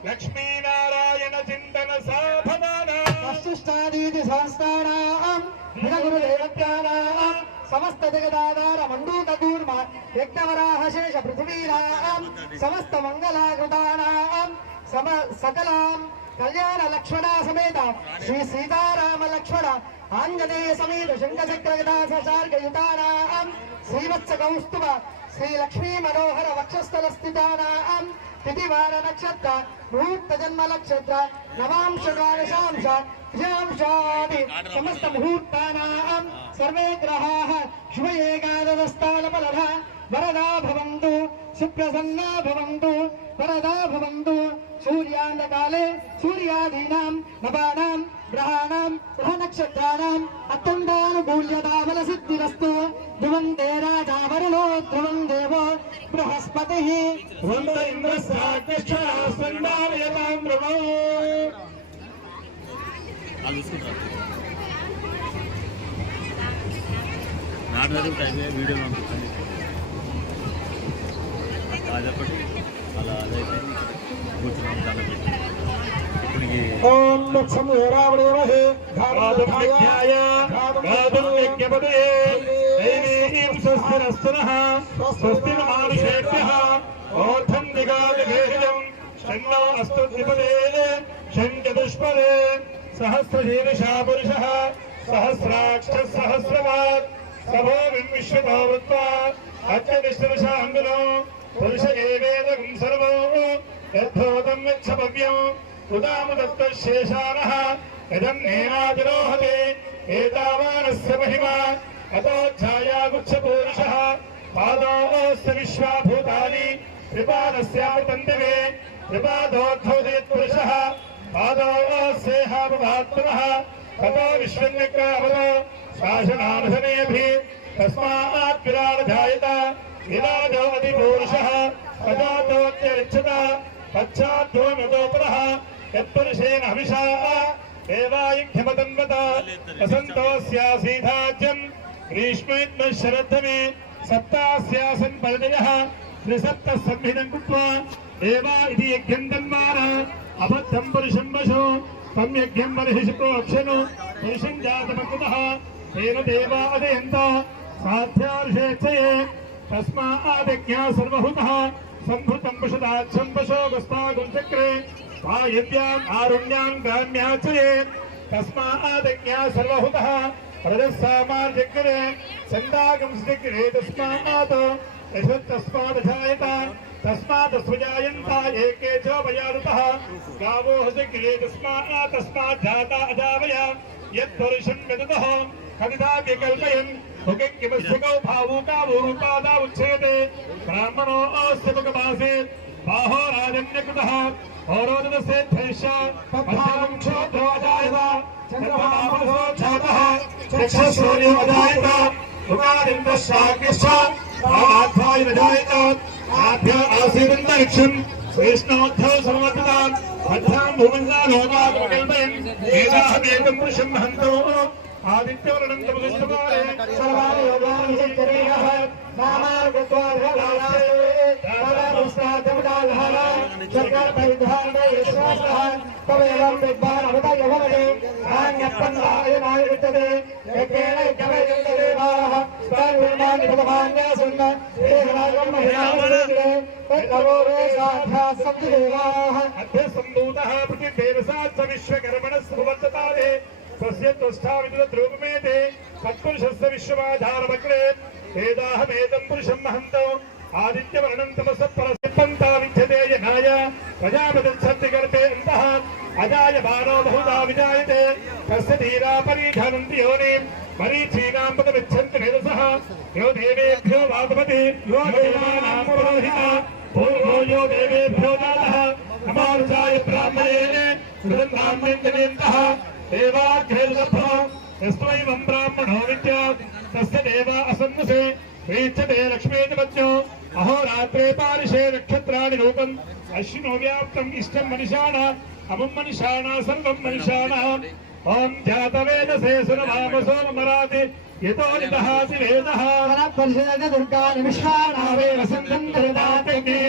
लक्ष्मी नारायण चिंतन सावधान वस्तुष्टादीति सहस्राणां गुरुदेवत्यानां समस्त जगदाधार मण्डूककूर्म यज्ञवराह शेष पृथ्वीनां समस्त मंगलाकृतानां सकलां कल्याण लक्ष्मण समेत श्री सीताराम लक्ष्मण आंजनेय समेत शंखचक्रगदा सचार्गयुतानां श्रीवत्स कौस्तुभ श्री लक्ष्मी मनोहर वक्षस्थल स्थितानां तिथिवार नक्षत्र मुहूर्त जन्म नक्षत्र नवांश द्वादशांश त्रियांशादि समस्त मुहूर्तानां सर्वे ग्रहाः शुभ एकादशस्थानफलः वरदा भवन्तु सुप्रसन्ना भवन्तु वरदा भवन्तु सूर्यान्तकाले सूर्यादीनां नवानां ग्रहाणां ग्रहनक्षत्राणाम् अत्यन्तानुकूल्यताफलसिद्धिरस्तु ध्रुवं ते राजा वरुणो ध्रुवं देवो बृहस्पतिः वंद इंद्रस्ताक्षास्वन्दालयतां ब्रह्मो వాళ్ళు చూసుకుంటారు నాటకం టైం వీడియో పంపించండి అదొకటి అలా అదైతే కూర్చున్నాం దాన్ని పెట్టి ఇప్పటికి ओम लक्ष्म रावणेमहे गातुं विज्ञाय गातुं यज्ञपदे दैवीं स्वस्तिरस्तनः स्वस्तिर्मानुषेभ्यः ओर्धं निगादिभेदं शन्नो अस्तुद्विपदे शङ्खदुष्पदे सहस्रशीर्षा पुरुषः सहस्राक्षः सहस्रवात् सभो विश्वतो वृत्वा అత్యతిష్టశాంగులో పురుష ఏవేదకం సర్వం యద్ధోతం యచ్చభవ్యం ఉదాముదత్తశేషానః యదన్నేనాదిరోహతే ఏతావానస్య మహిమా అతోఛాయాగుచ్చపూరుషः పాదోస్య విశ్వాభూతాని త్రిపాదస్యామృతందివే త్రిపాదోద్ధౌదేత్పురుషः పాదోస్యేహాపవాత్మనः తతో విశ్వన్యక్రామదో శాసనానుసనేభిः తస్మాత్ విరాజాయత విరాజో అధిపూరుషः తజాతోత్యరిచ్చత పశ్చాత్తోమతోపురः యత్పురుషేణ హవిషా దేవాయుఘ్యమతన్వత వసంతోస్యాసీధాజ్యం గ్రీష్మేత్మశరద్ధమే సప్తాస్యాసన్ పరిదయः త్రిసప్తः సంహితం కృత్వా దేవా ఇది యజ్ఞం తన్వార అబద్ధం పురుషం వశో తం యజ్ఞం బర్హిషి ప్రోక్షను పురుషం జాతమకృతః తేన దేవా అదయంత సాధ్యార్షేచ్చయే తస్మాదజ్ఞా సర్వహుతః సంభృతం పశుదాక్షం పశోగస్తాగుం చక్రే వాయవ్యాం ఆరుణ్యాం గ్రామ్యాచయే తస్మాదజ్ఞా సర్వహుతః ప్రజస్సామార్జగ్రే చందాగం శ్రీగ్రే తస్మాత్ యశత్తస్మాదజాయత తస్మాదస్వజాయంత ఏకే చోభయాదుతః గావో హసిగ్రే తస్మాజ్జాత అజావయ యత్పురుషం విదతః కవితాపి కల్పయన్ భుగికిమస్యకౌ భావూకావూపాదా ఉచ్ఛేదే బ్రాహ్మణో అస్య ముఖమాసే బాహో రాజన్యకృతః హోరోదసేధ్యైష పద్మాం క్షోత్రోజాయత చంద్రమామనసో ఛాతః చక్షుసూర్యోజాయత ఉగాదిందశాగ్యశ్చ ఆధ్యాయనజాయత ఆధ్య ఆసీదంతరిక్షం శ్రేష్ఠోద్ధవ సమవర్తతాం అధ్యాం భూమంగాలోకాకల్పయన్ ఏదాహమేకం పురుషం హంతో ఆదిత్యవర్ణం తమదుష్టమారే సర్వాణి యోగాని చక్రేయః నామార్గద్వారలాసే తవరుస్తాదముదాలహర చక్ర పరిధారణే యశ్వాసః తవేవం విద్వానవత యవనే ఆన్యప్పన్నాయనాయ విత్తదే యజ్ఞేన యజ్ఞవేదేవాః స్థానుర్మాని భగవాన్యాసున్న దేహరాగం మహిళావదే తవోరే సాధ్యా సప్తదేవాః అధ్యసంభూతః ప్రతిదేవసాత్స విశ్వకర్మణస్ భువత్తతాదే తస్య తుష్టావిద్రూపమేతే తత్పురుషస్య విశ్వమాధారమగ్రే వేదాహమేతం పురుషం మహంతో ఆదిత్యవర్ణం తమసః పరస్పంతా విద్యతే యనాయ ప్రజాపతిచ్చత్తి గర్భే అంతః అజాయమానో బహుదా విజాయతే తస్య ధీరా పరిధనంతి యోనిం మరీచీనాం పదమిచ్చంతి మేధసః యో దేవేభ్యో వాగమతి యో దేవానాం పురోహిత భూమో యో దేవేభ్యో దాతః నమానుజాయ బ్రాహ్మణే సుగంధామ్యంజనేంతః దేవాగ్రేదభో యస్మైవం బ్రాహ్మణో విద్యాత్ తస్య దేవా అసన్నసే ప్రీచ్యతే లక్ష్మీతిపత్యో అహోరాత్రే పారిషే నక్షత్రాణి రూపం అశ్వినో వ్యాప్తం ఇష్టం మనిషాణ అమం మనిషాణ సర్వం మనిషాణ ఓం జాతవేదసే సురమామసో మరాతి యతో నిదహాసి వేదః పరిషద దుర్గా నిమిషాణావే వసంతం దరదాతగ్నే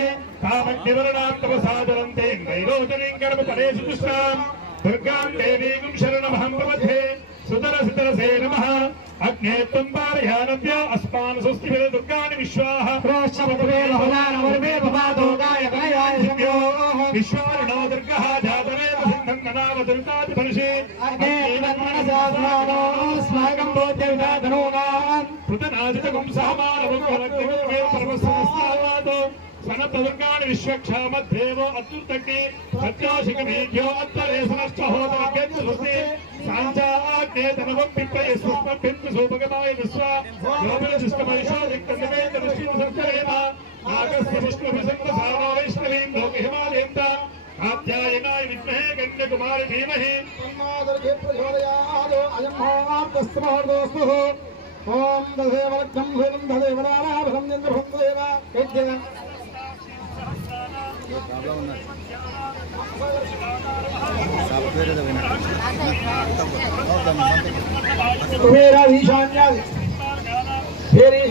కామగ్నివర్ణాం తపసాదరంతే వైరోచనీం కర్మ పరేషు దుష్టాం దుర్గాం దేవీం శరణమహం ప్రపథే సుతరసితరసే నమః అగ్నే త్వం పారయానవ్య అస్మాన్ స్వస్తిభిర్ దుర్గాని విశ్వాః ప్రోక్షపదే బహుదానవర్వే భవాదోగాయ గణయాయ శివ్యో విశ్వారిణో దుర్గః జాతవేద సిద్ధం ననామ దుర్గాది ఫలిషే అగ్నే వన్మనసాస్మానో స్వాగం భోజ్యవిదాధనోనాం పృతనాజితకం సహమానవం వరగ్నిమే పరమసమస్తావాదో సనత దుర్గాని విశ్వక్షామద్దేవో అత్యుత్తగ్ని సత్యోషికమేధ్యో అత్తరేసనశ్చహోదరగ్యత్తు స్వస్తి సాంచాగ్నే తనవం పిప్పయ స్వస్మం పిప్ప సోపగమాయ విశ్వ యోగశిష్టమైషో దిక్తమేంద్ర విష్ణుసంకరేమ నాగస్య విష్ణుభిసంగసారో వైష్ణవీం లోక హిమాలయంత ఆధ్యాయనాయ విద్మహే కన్యకుమారి ధీమహి తన్మాదుర్గే ప్రచోదయాద్ అయం హోమాప్తస్తమహోర్దోస్తు ఓం దదేవలక్ష్యం హృదం దదేవనాభం చంద్రభం దేవ యజ్ఞ కుబేర ఈశాన్య ఫేరి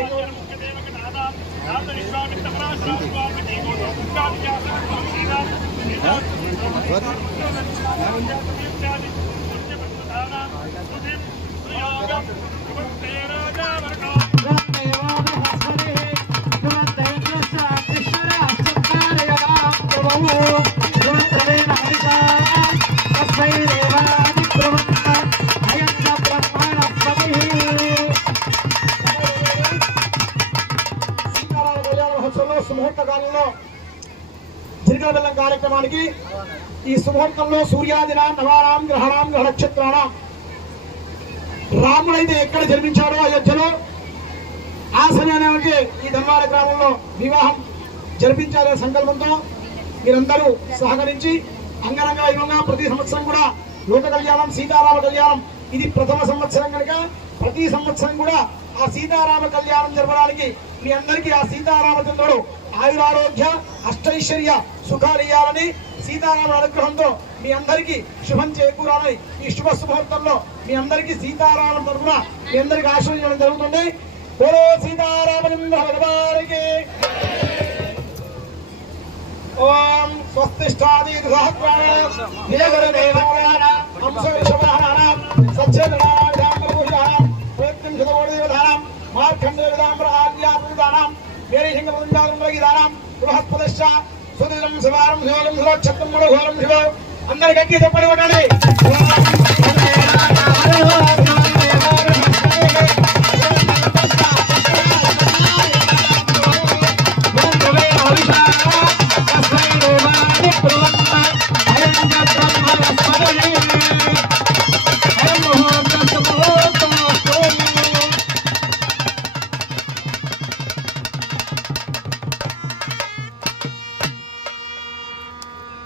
చిరుకల బెల్లం కార్యక్రమానికి ఈ శుభముహూర్తంలో సూర్యాదిన నవానాం గ్రహణాం గ్రహ నక్షత్రాణం రాముడైతే ఎక్కడ జన్మించాడో అయోధ్యలో ఆ సమయానికి ఈ ధన్వాడ గ్రామంలో వివాహం జరిపించాలనే సంకల్పంతో మీరందరూ సహకరించి అంగరంగ వైభవంగా ప్రతి సంవత్సరం కూడా లోక కళ్యాణం సీతారామ కళ్యాణం ఇది ప్రథమ సంవత్సరం కనుక ప్రతి సంవత్సరం కూడా ఆ సీతారామ కళ్యాణం జరపడానికి మీ అందరికీ ఆ సీతారామచంద్రుడు ఆయురారోగ్య అష్టైశ్వర్య సుఖాలు ఇవ్వాలని సీతారాముల అనుగ్రహంతో మీ అందరికీ శుభం చేకూరాలని ఈ శుభ ముహూర్తంలో మీ అందరికీ సీతారామ తరఫున మీ అందరికీ ఆశీర్వదించడం జరుగుతుంది. ఓ సీతారామచంద్ర భగవానికి ఓం స్వస్తిష్టాది సహస్రాణం నిజగురు దేవానాం అంశవిషమానాం సత్యనారాయణాం ప్రయత్నం శతకోటిదేవతానాం మార్కండేయదాంబర ఆద్యాత్మదానాం వేరేశంగముండాలంబరగిదానాం బృహస్పతిశ్చ సుదిలం శివారం శివలం సురక్షత్రం మూఢఘోరం శివ అందరి గట్టి చెప్పడి కొట్టండి.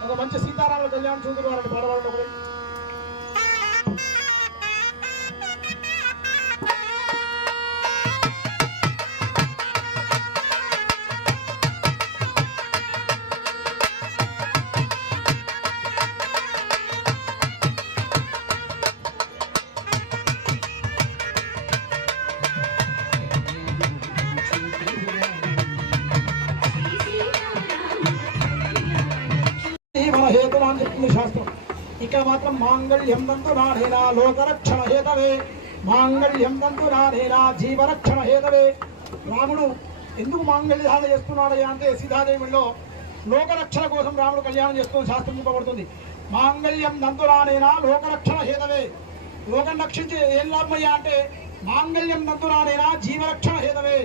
ఒక మంచి సీతారాముల కళ్యాణం చూస్తున్నారు పాడవాళ్ళు ఒకటి. హేతువాన్ చెప్తుంది శాస్త్రం. ఇక్కడ మాత్రం మాంగళ్యం తంతు నానేనా లోకరక్షణ హేతవే మాంగళ్యం తంతు నానేనా జీవరక్షణ హేతవే. రాముడు ఎందుకు మాంగళ్య ధారణ చేస్తున్నాడయ్యా అంటే సీతాదేవిలో లోకరక్షణ కోసం రాముడు కళ్యాణం చేస్తున్న శాస్త్రం చెప్పబడుతుంది. మాంగళ్యం తంతు నానేనా లోకరక్షణ హేతవే. లోకం రక్షించే ఏం లాభమయ్యా అంటే మాంగళ్యం తంతు నానేనా జీవరక్షణ హేతవే.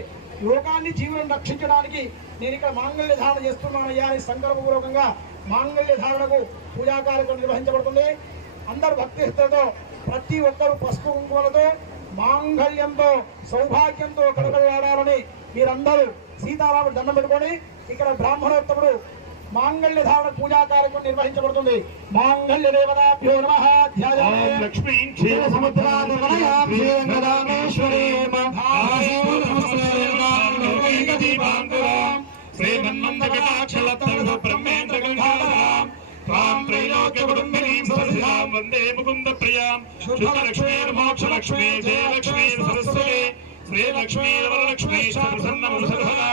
లోకాన్ని జీవులను రక్షించడానికి నేను ఇక్కడ మాంగళ్య ధారణ చేస్తున్నానయ్యా అని సంకల్పపూర్వకంగా మాంగళ్య ధారణకు పూజా కార్యక్రమం నిర్వహించబడుతుంది. అందరూ భక్తితో ప్రతి ఒక్కరూ పసుపు కుంకుమలతో మాంగళ్యంతో సౌభాగ్యంతో కడకలాడాలని మీరందరూ సీతారాముడు దండం పెట్టుకొని ఇక్కడ బ్రాహ్మణోత్తముడు మాంగళ్య ధారణ పూజా కార్యక్రమం నిర్వహించబడుతుంది. మాంగళ్య దేవతాభ్యో నమః. లక్ష్మీ వందే ముకుంద ప్రియాం శుద్ధలక్ష్మీ మోక్షలక్ష్మీ జయలక్ష్మీ సరస్వతి శ్రీలక్ష్మీ వరలక్ష్మీ ప్రసన్నముసర్వదా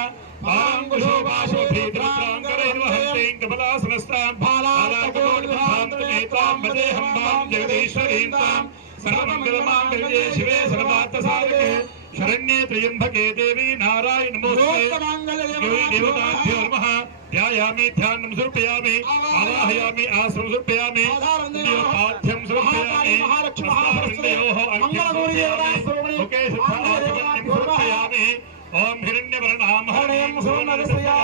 सर्वमंगलमांगल्ये शिवे सर्वार्थसाधके शरण्ये त्र्यंबके देवी नारायण नमोस्तुते देवताभ्यो नमः ध्यायामि ध्यानं समर्पयामि आवाहयामि आसनं समर्पयामि देवताभ्यं समर्पयामि महालक्ष्मीः अंगं मुखे समर्पयामि ओम हिरण्यवर्णां हरिं सुवर्णरसया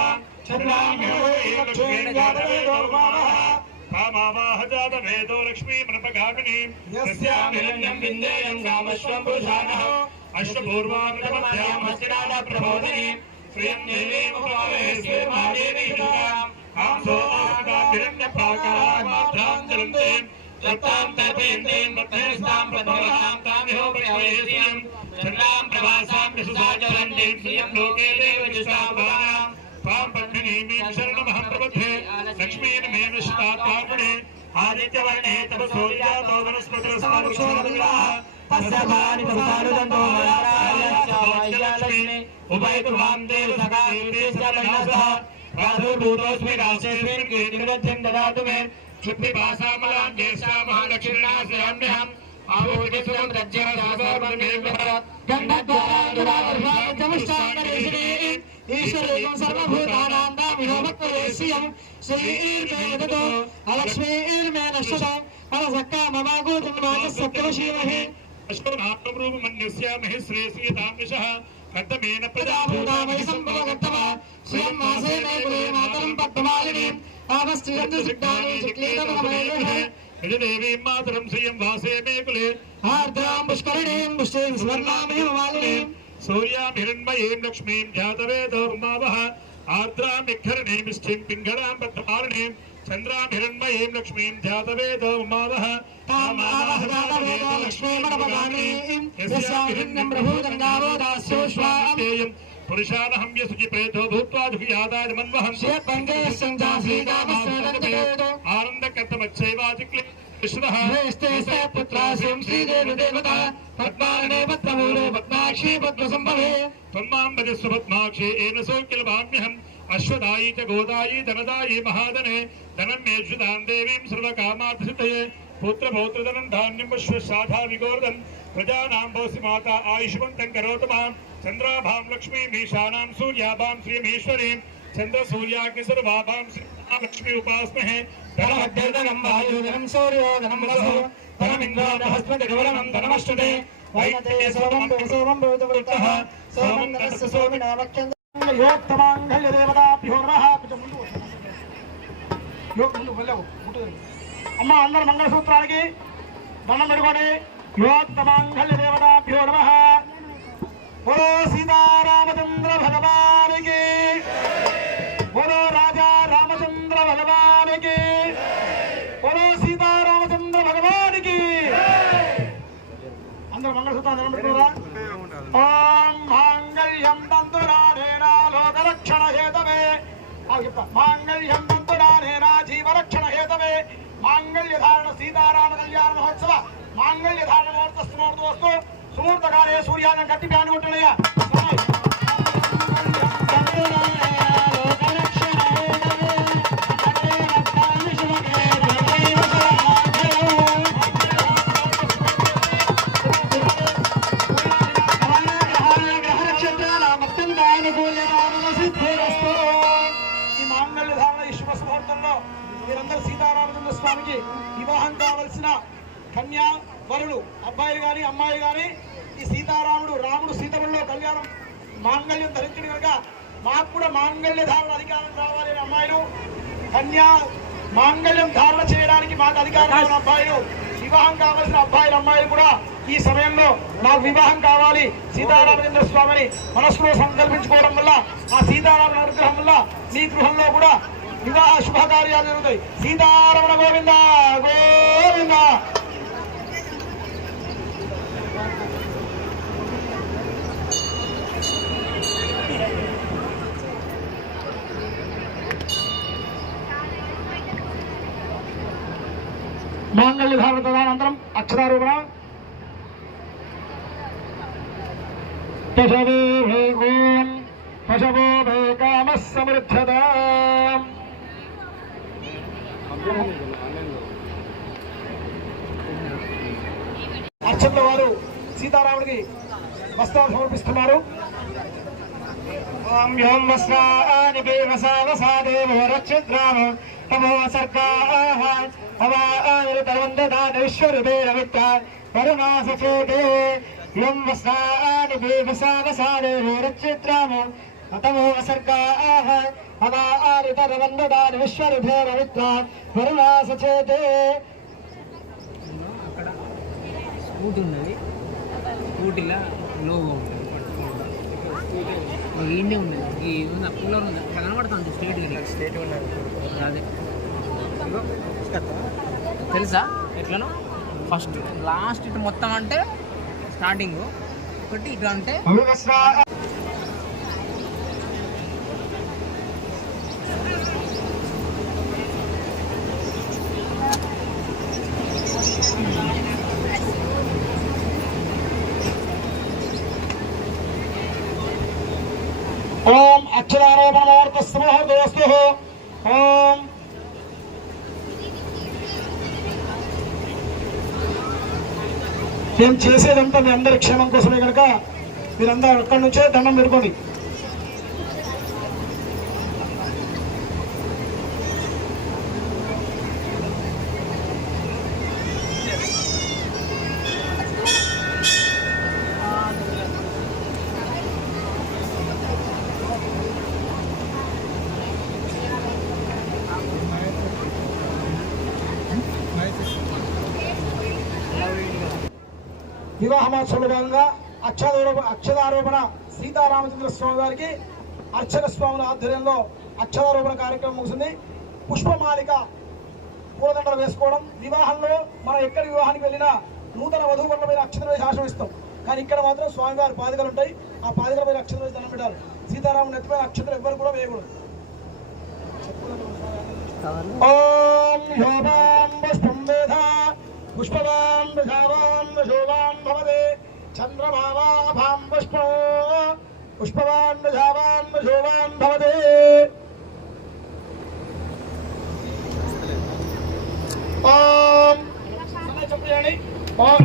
कामावाह जातवेदो लक्ष्मी मनपगामिनी यस्यां हिरण्यं विन्देयं कामश्वं पुरुषाणः अश्वपूर्वान्नमध्यां हस्तिनादा प्रबोधिनी श्रियं देवीं उपावहे श्रीमादेवी दुर्गां कांसो आगता हिरण्यप्राकारामात्रां जलन्ते तत्तां तर्पयन्तीं वर्धयस्तां प्रथमतां तामिहो प्रयावेश्रियं चन्द्रां प्रभासां विशुसाजलन्तीं श्रियं लोके देवजुषाभवानां त्वां पद्मिनीं शरणमहं प्रपद्ये लक्ष्मीं मे विश्वात्मार्पणे आदित्यवर्णे तव सूर्यातो वनस्पतिरस्तावृक्षोदग्राः तस्यानि पसारुदन्तो लक्ष्मी उभयतुमां देव सखादेशः प्रादुर्भूतोऽस्मि राशेऽस्मिन् कीर्तिर्वध्यं ददातु मे क्षुद्धिपासामलां देशां महालक्ष्मीर्नाशयाम्यहम् आभूतिसुरं रज्यवसासर्वमेभ्यः गन्धद्वारादुरावर्षाजमुष्टाङ्गरेषिणे ईश्वरेकं सर्वभूतानां दामिहो भक्तवेश्यं श्रीर्मेदतो अलक्ष्मीर्मे नश्यतो अलसक्कामवागोतुन्वाचसत्यवशीमहे अश्वनात्मरूपमन्यस्यामहि श्रेयसीतामिषः कद्दमेन प्रजाभूतामहि सम्भवगत्तमा श्रियं मासे मे कुले मातरं पद्ममालिनीं आवस्त्रियन्तु सिद्धानि चिक्लीतमहमेः देवीं मातरं श्रियं वासे मे कुले आर्द्रां पुष्करणीं पुष्टिं सुवर्णामिव मालिनीं सूर्यां हिरण्मयीं लक्ष्मीं ध्यातवेदोर्मावः आर्द्रां विखरणीं निष्ठिं पिङ्गळां पत्रपालनीं चन्द्रां हिरण्मयीं लक्ष्मीं ध्यातवेदोर्मावः ताम् आवहदातवेदो लक्ष्मीमणपगामीं यस्यां हिरण्यं प्रभूतङ्गावो दास्योष्वाम् पुरुषानहं यसुचि प्रेतो भूत्वा दुःखियादाय मन्वहं श्रीपङ्गे सञ्जासीकामस्वदन्तकेतो आनन्दकर्तमच्छैवाचिक्ले विश्वः वेस्ते स पुत्रासिं श्रीदेवदेवता पद्माने पद्ममूले पद्माक्षी पद्मसम्भवे त्वमां भजस्व पद्माक्षे येन सोऽखिलभाम्यहम् अश्वदायी च गोदायी धनदायी महाधने धनं मेषुदां देवीं सर्वकामार्थसिद्धये पुत्रपौत्रधनं धान्यं विश्वशाखा विगोर्धन् प्रजानां भवसि माता आयुष्मन्तं करोतु मां चन्द्राभां लक्ष्मीं ईशानां सूर्याभां श्रियमीश्वरीं चन्द्रसूर्याग्निसर्वाभां लक्ष्मी उपास्महे धनमध्यर्धनं वायुधनं सूर्योधनं वसो धनमिन्द्रादहस्मतिगवरनं धनमश्नुते वैनते सोमं भवतुवृत्तः सोमं नमस्य सोमिना वक्ष्यन्ते योक्तमाङ्गल्य देवताभ्यो नमः అమ్మ అందరు మంగళసూత్రానికి దండం పెట్టుకోండి యోక్తమాంగళ్య దేవతాభ్యో నమః బోలో సీతారామచంద్ర భగవానికి బోలో రాజా రామచంద్ర భగవానికి బోలో సీతారామచంద్ర భగవానికి అందరు మంగళసూత్రాన్ని దండం పెట్టుకోరా ఓం మాంగళ్యం తంతురానేనా లోకరక్షణ హేతవే మాంగళ్యం తంతురానేనా జీవరక్షణ హేతవే మాంగళ్య ధారణ సీతారామ కళ్యాణ మహోత్సవ మాంగళ్య ధారణ ముహూర్తస్తు సుమూర్తకాలే సూర్యాలను కట్టి ప్యాను ఉంటున్నాయా మీరందరూ సీతారామచంద్ర స్వామికి వివాహం కావలసిన కన్యా వరులు అబ్బాయిలు గాని అమ్మాయిలు గాని ఈ సీతారాముడు రాముడు సీతములో కళ్యాణం మాంగళ్యం ధరించడం కనుక మాకు కూడా మాంగళ్య ధారణ అధికారం కావాలి అని అమ్మాయిలు కన్యా మాంగళ్యం ధారణ చేయడానికి మాకు అధికారం ఉన్న అబ్బాయిలు వివాహం కావాల్సిన అబ్బాయిలు అమ్మాయిలు కూడా ఈ సమయంలో నాకు వివాహం కావాలి సీతారామచంద్ర స్వామిని మనస్సులో సంకల్పించుకోవడం వల్ల ఆ సీతారాముల అనుగ్రహం వల్ల మీ గృహంలో కూడా వివాహ శుభకార్యాలు జరుగుతాయి. సీతారమణ గోవింద గోవింద. మాంగళ్య ధారణ తదనంతరం అక్షరారూపణ పశవో మే కామ సమృద్ధత. అర్చకుల వారు సీతారాముడికి వస్త్రాలు సమర్పిస్తున్నారు. ఓం యోం వస్త్రాని దేవసావసాదేవో రక్షిద్రామ తమో సర్గాః అవానిర్తవందదాన విశ్వరూపేణ విత్త వరుణాసచేతే. యోం వస్త్రాని దేవసావసాదేవో రక్షిద్రామ తమో సర్గాః అవానిర్తవందదాన విశ్వరూపేణ విత్త వరుణాసచేతే. స్కూటీ ఉన్నది, స్కూటీలో లోగో ఉంటుంది, ఇండే ఉండేది ఈ ఉంది కూలర్ ఉంది అట్లా కనబడుతుంది స్టేట్ అదే తెలుసా ఎట్లనో. ఫస్ట్ లాస్ట్ ఇటు మొత్తం అంటే స్టార్టింగ్ ఒకటి ఇటు అంటే ఓం అక్షరారోపణ ముహూర్తస్తు ముహూర్తస్తు. ఓం మేము చేసేదంతా మీ అందరి క్షేమం కోసమే కనుక మీరందరూ అక్కడి నుంచే దండం పెట్టుకోండి. వివాహ మహోత్సవంలో భాగంగా అక్షదారోపణ సీతారామచంద్ర స్వామి వారికి అర్చక స్వాముల ఆధ్వర్యంలో అక్షదారోపణ కార్యక్రమం ముగిసింది. పుష్పమాలిక పూలదండలు వేసుకోవడం. వివాహంలో మనం ఎక్కడి వివాహానికి వెళ్ళినా నూతన వధువుల మీద అక్షతలు వేసి ఆశ్రమిస్తాం, కానీ ఇక్కడ మాత్రం స్వామివారి పాదికలు ఉంటాయి. ఆ పాదికల మీద అక్షతలు వేసి దండం పెట్టాలి. సీతారాముని ఎత్తిపై అక్షతలు ఎవ్వరు కూడా వేయకూడదు. ఓం శోభాం పుష్పం వేధ పుష్పవాన్ విషావాన్ శోభాన్ భవతే చంద్రమావాభాం పుష్పో పుష్పవాన్ విషావాన్ శోభాన్ భవతే. ఓం చెప్పండి. ఓం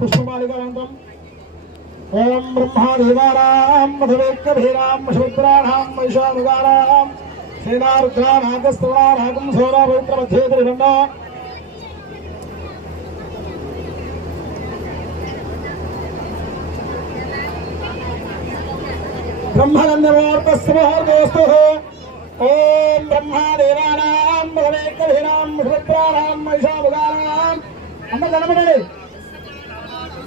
పుష్పమాలికానందం. ఓం బ్రహ్మాదేవానాం మధువేక్కభీరాం శూద్రాణాం వైశానుగానాం సేనారుద్రానాగస్తవనానాగం సోరా పవిత్ర మధ్యేతరిఖండ. బ్రహ్మగంధమోర్పస్మోర్గోస్తు. ఓం బ్రహ్మాదేవానాం మధువేక్కభీరాం శూద్రాణాం వైశానుగానాం. అమ్మ కనబడండి.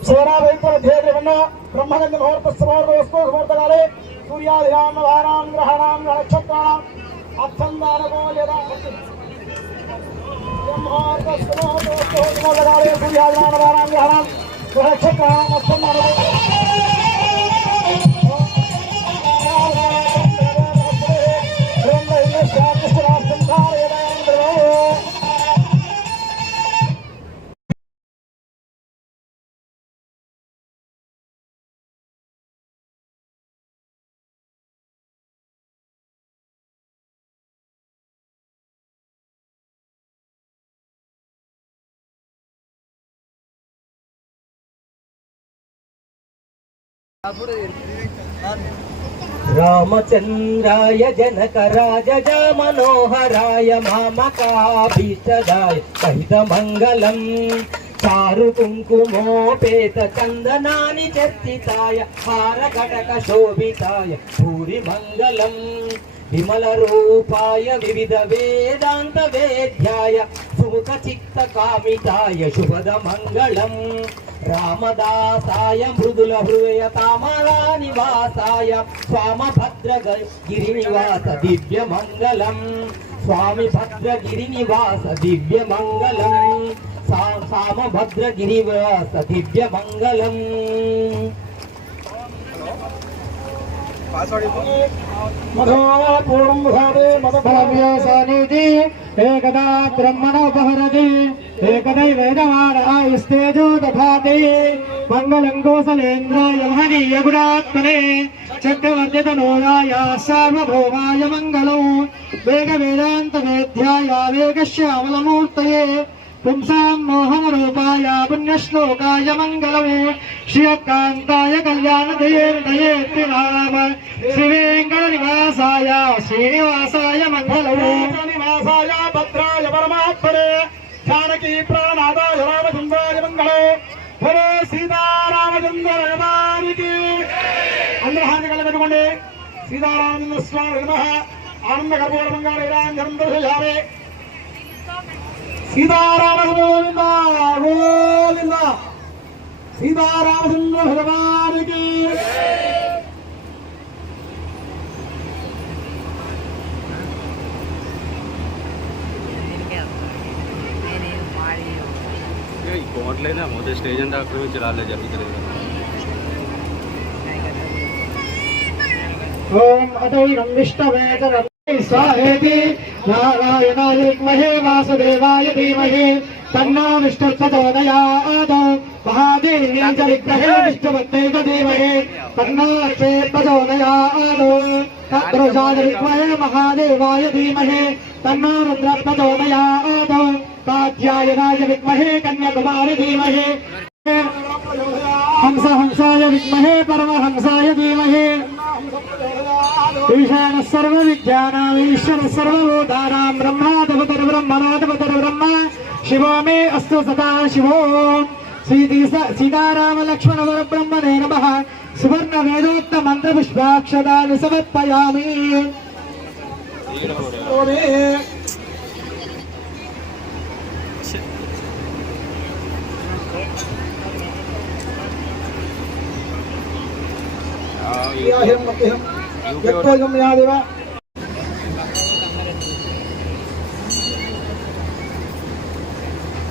సోరాభైత్వధ్యేతరిఖండ బ్రహ్మగంధ ముహూర్తస్మోర్గోస్తు సమూర్తకాలే సూర్యాదినాం వారాం గ్రహాణాం నక్షత్రాణాం అత్సందానకో యదా బ్రహ్మోర్గోస్తు సమూర్తకాలే సూర్యాదినాం వారాం గ్రహాణాం నక్షత్రాణాం అత్సందానకో రామచంద్రాయ జనకరాజ మనోహరాయ మామకాభీష్టదాయ సహితమంగళం చారు కుంకుమోపేత చందనాని చర్చితాయ హారఘటక శోభితాయ భూరి మంగళం విమల రూపాయ వివిధ వేదాంత వేద్యాయ సుముఖ చిత్త కామితాయ శుభద మంగళం రామదాసాయ మృదుల హృదయ తామరా నివాసాయ స్వామభద్రగిరి నివాస దివ్య మంగళం స్వామి భద్రగిరి నివాస దివ్య మంగళం సామభద్రగిరి నివాస దివ్య మంగళం. మధువ్యాసానిధి ఏకదా బ్రహ్మణోపహరతి ఏకదైవేదమానాయుస్తేజో దధాతి మంగళం కోసలేంద్రాయ మహనీయ గుణాత్మనే చక్రవర్తితనోయాయ సార్వభౌమాయ మంగళం వేగ వేదాంత వేద్యాయ వేగశ్యామలమూర్తయే పుంసాం మోహన రూపాయ పుణ్యశ్లోకాయ మంగళం శ్రీకాంతాయ కళ్యాణదయేర్దయేత్రి నామ శ్రీ వెంకట నివాసాయ శ్రీనివాసాయ మంగళం నివాసాయ భద్రాయ పరమాత్మనే జానకీ ప్రాణనాథాయ రామచంద్రాయ మంగళం. భలో సీతారామచంద్ర ఆనంద గర్భోళమంగాళం దర్శయామి. సీతారామ గోవింద గోవింద. సీతారామచంద్ర భగవానికి పోవట్లేదా మొదటి స్టేజ్ అంతా ఆక్రమించి రాలే జరుగుతుంది. ఓం అదైనం విష్ణవేతరం స్వాహేతి నారాయణాయ విద్మహే వాసుదేవాయ ధీమహి తన్నో విష్ణు ప్రచోదయాత్. మహాదేవ్యై చ విద్మహే విష్ణుపత్న్యై చ ధీమహి తన్నో లక్ష్మీ ప్రచోదయాత్. తత్పురుషాయ విద్మహే మహాదేవాయ ధీమహి తన్నో రుద్ర ప్రచోదయాత్. కాత్యాయనాయ విద్మహే కన్యాకుమారి ధీమహి హంసాయ విద్మహే పరమహంసాయ ధీమహి. ఈశాన సర్వ విద్యానాం ఈశ్వర సర్వభూతానాం బ్రహ్మాధిపతిర్ బ్రహ్మణాధిపతిర్ బ్రహ్మ శివో మే అస్తు సదా శివో. సీతారామ లక్ష్మణ వర బ్రహ్మణే నమః. సువర్ణ వేదోక్త మంత్ర పుష్పాక్షరాన్ని సమర్పయామి.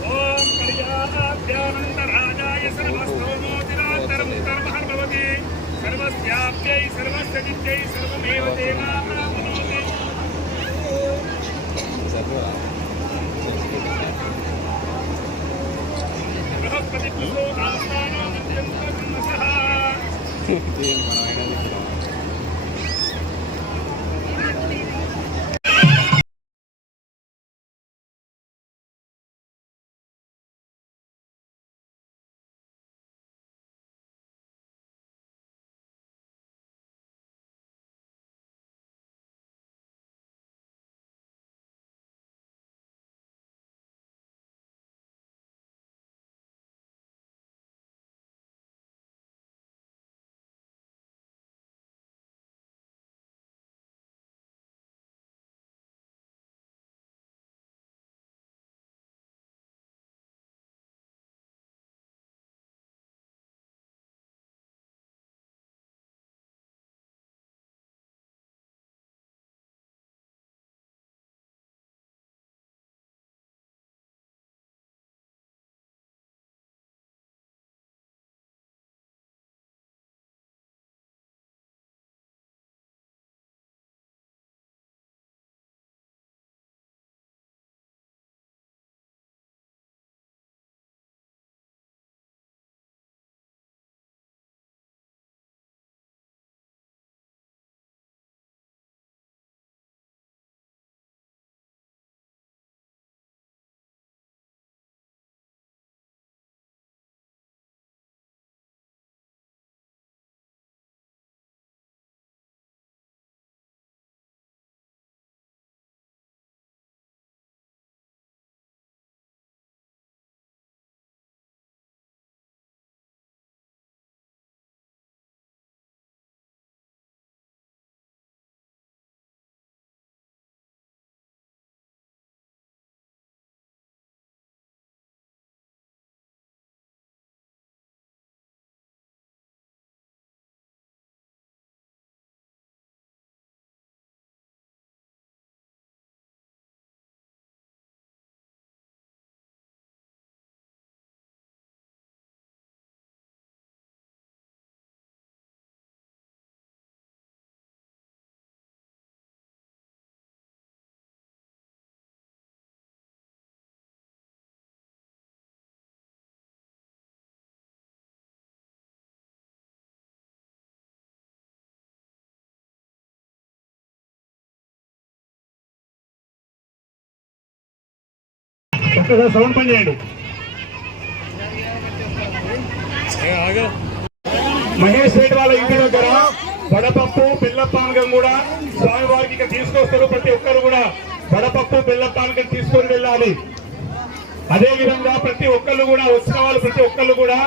ఓం కళ్యాణాభ్యానంతరాజాయ సర్వస్తోమోతిరాత్తరం కర్మహర్భవతి సర్వస్యాప్యై సర్వస్య నిత్యై సర్వమేవ దేవాప్రాప్నోతి. బృహస్పతి పుత్రో ఆస్థానో నిత్యం కర్మసః. ఒక్కసారి సౌండ్ పని చేయండి. మహేష్ రెడ్డి వాళ్ళ ఇంటి దగ్గర వడపప్పు బెల్లపానకం కూడా స్వామివారికి ఇక్కడ తీసుకొస్తారు. ప్రతి ఒక్కరు కూడా వడపప్పు బెల్లపానకం తీసుకొని వెళ్ళాలి. అదే విధంగా ప్రతి ఒక్కళ్ళు కూడా వచ్చిన వాళ్ళు ప్రతి ఒక్కళ్ళు కూడా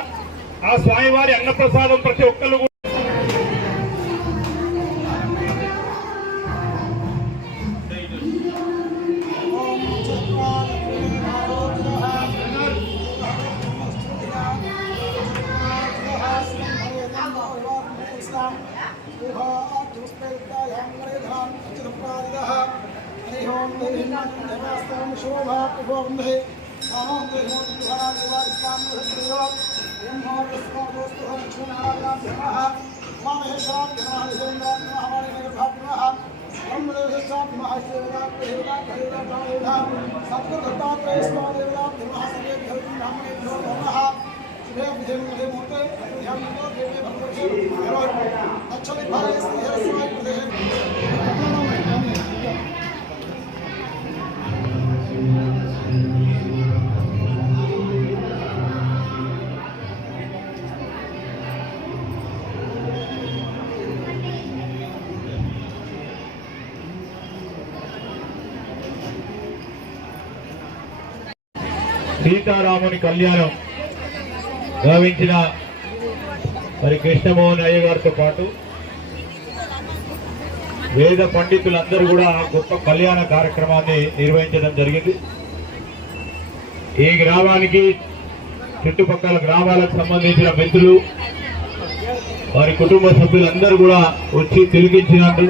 ఆ స్వామివారి అన్నప్రసాదం ప్రతి ఒక్కళ్ళు కూడా శుభాప్తిభోందే సామోందే హోంద్వారాదివా ఇస్లాందేవ బ్రహ్మోస్తోస్తు లక్ష్మీనారాయణాభ్యమః ఉమామహేశ్వరాభ్యమః దేవేంద్రాభ్యమః వాణినగర్భాభ్యమః బ్రహ్మదేవశ్చాభ్యమః శ్రీవేదాభ్యమః సద్గురుదత్తాత్రేయ స్వామిదేవతాభ్యమః సర్వేభ్యో బ్రాహ్మణేభ్యో నమః శుభేభ్యో ధ్యానంతో దేవే భగవద్గీత అచ్చవిభాగే శ్రీహరస్వామి ప్రదే సీతారాముని కళ్యాణం గావించిన మరి కృష్ణమోహన్ అయ్య గారితో పాటు వేద పండితులందరూ కూడా గొప్ప కళ్యాణ కార్యక్రమాన్ని నిర్వహించడం జరిగింది. ఈ గ్రామానికి చుట్టుపక్కల గ్రామాలకు సంబంధించిన మిత్రులు వారి కుటుంబ సభ్యులందరూ కూడా వచ్చి తిలకించినట్టు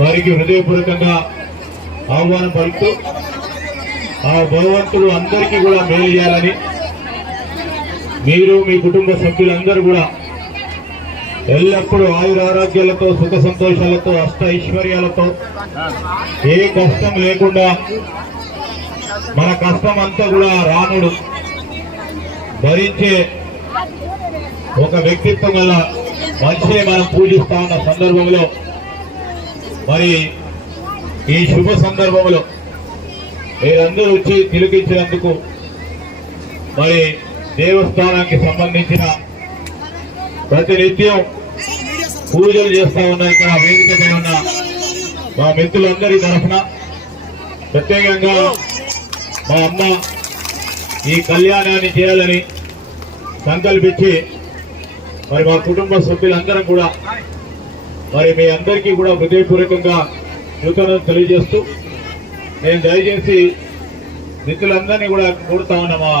వారికి హృదయపూర్వకంగా ఆహ్వానం పలుకుతూ ఆ భగవంతుడు అందరికీ కూడా మేలు చేయాలని, మీరు మీ కుటుంబ సభ్యులందరూ కూడా ఎల్లప్పుడూ ఆయురారోగ్యాలతో సుఖ సంతోషాలతో అష్ట ఐశ్వర్యాలతో ఏ కష్టం లేకుండా మన కష్టం అంతా కూడా రాముడు భరించే ఒక వ్యక్తిత్వం వల్ల మనిషిని మనం పూజిస్తా ఉన్న సందర్భంలో మరి ఈ శుభ సందర్భంలో మీరందరూ వచ్చి తిలకించినందుకు మరి దేవస్థానానికి సంబంధించిన ప్రతినిత్యం పూజలు చేస్తా ఉన్న ఇక్కడ వేదికపై ఉన్న మా మిత్రులందరి తరఫున ప్రత్యేకంగా మా అమ్మ ఈ కళ్యాణాన్ని చేయాలని సంకల్పించి మరి మా కుటుంబ సభ్యులందరం కూడా మరి మీ అందరికీ కూడా హృదయపూర్వకంగా కృతజ్ఞతలు తెలియజేస్తూ నేను దయచేసి మిత్రులందరినీ కూడా కోరుతా ఉన్నా, మా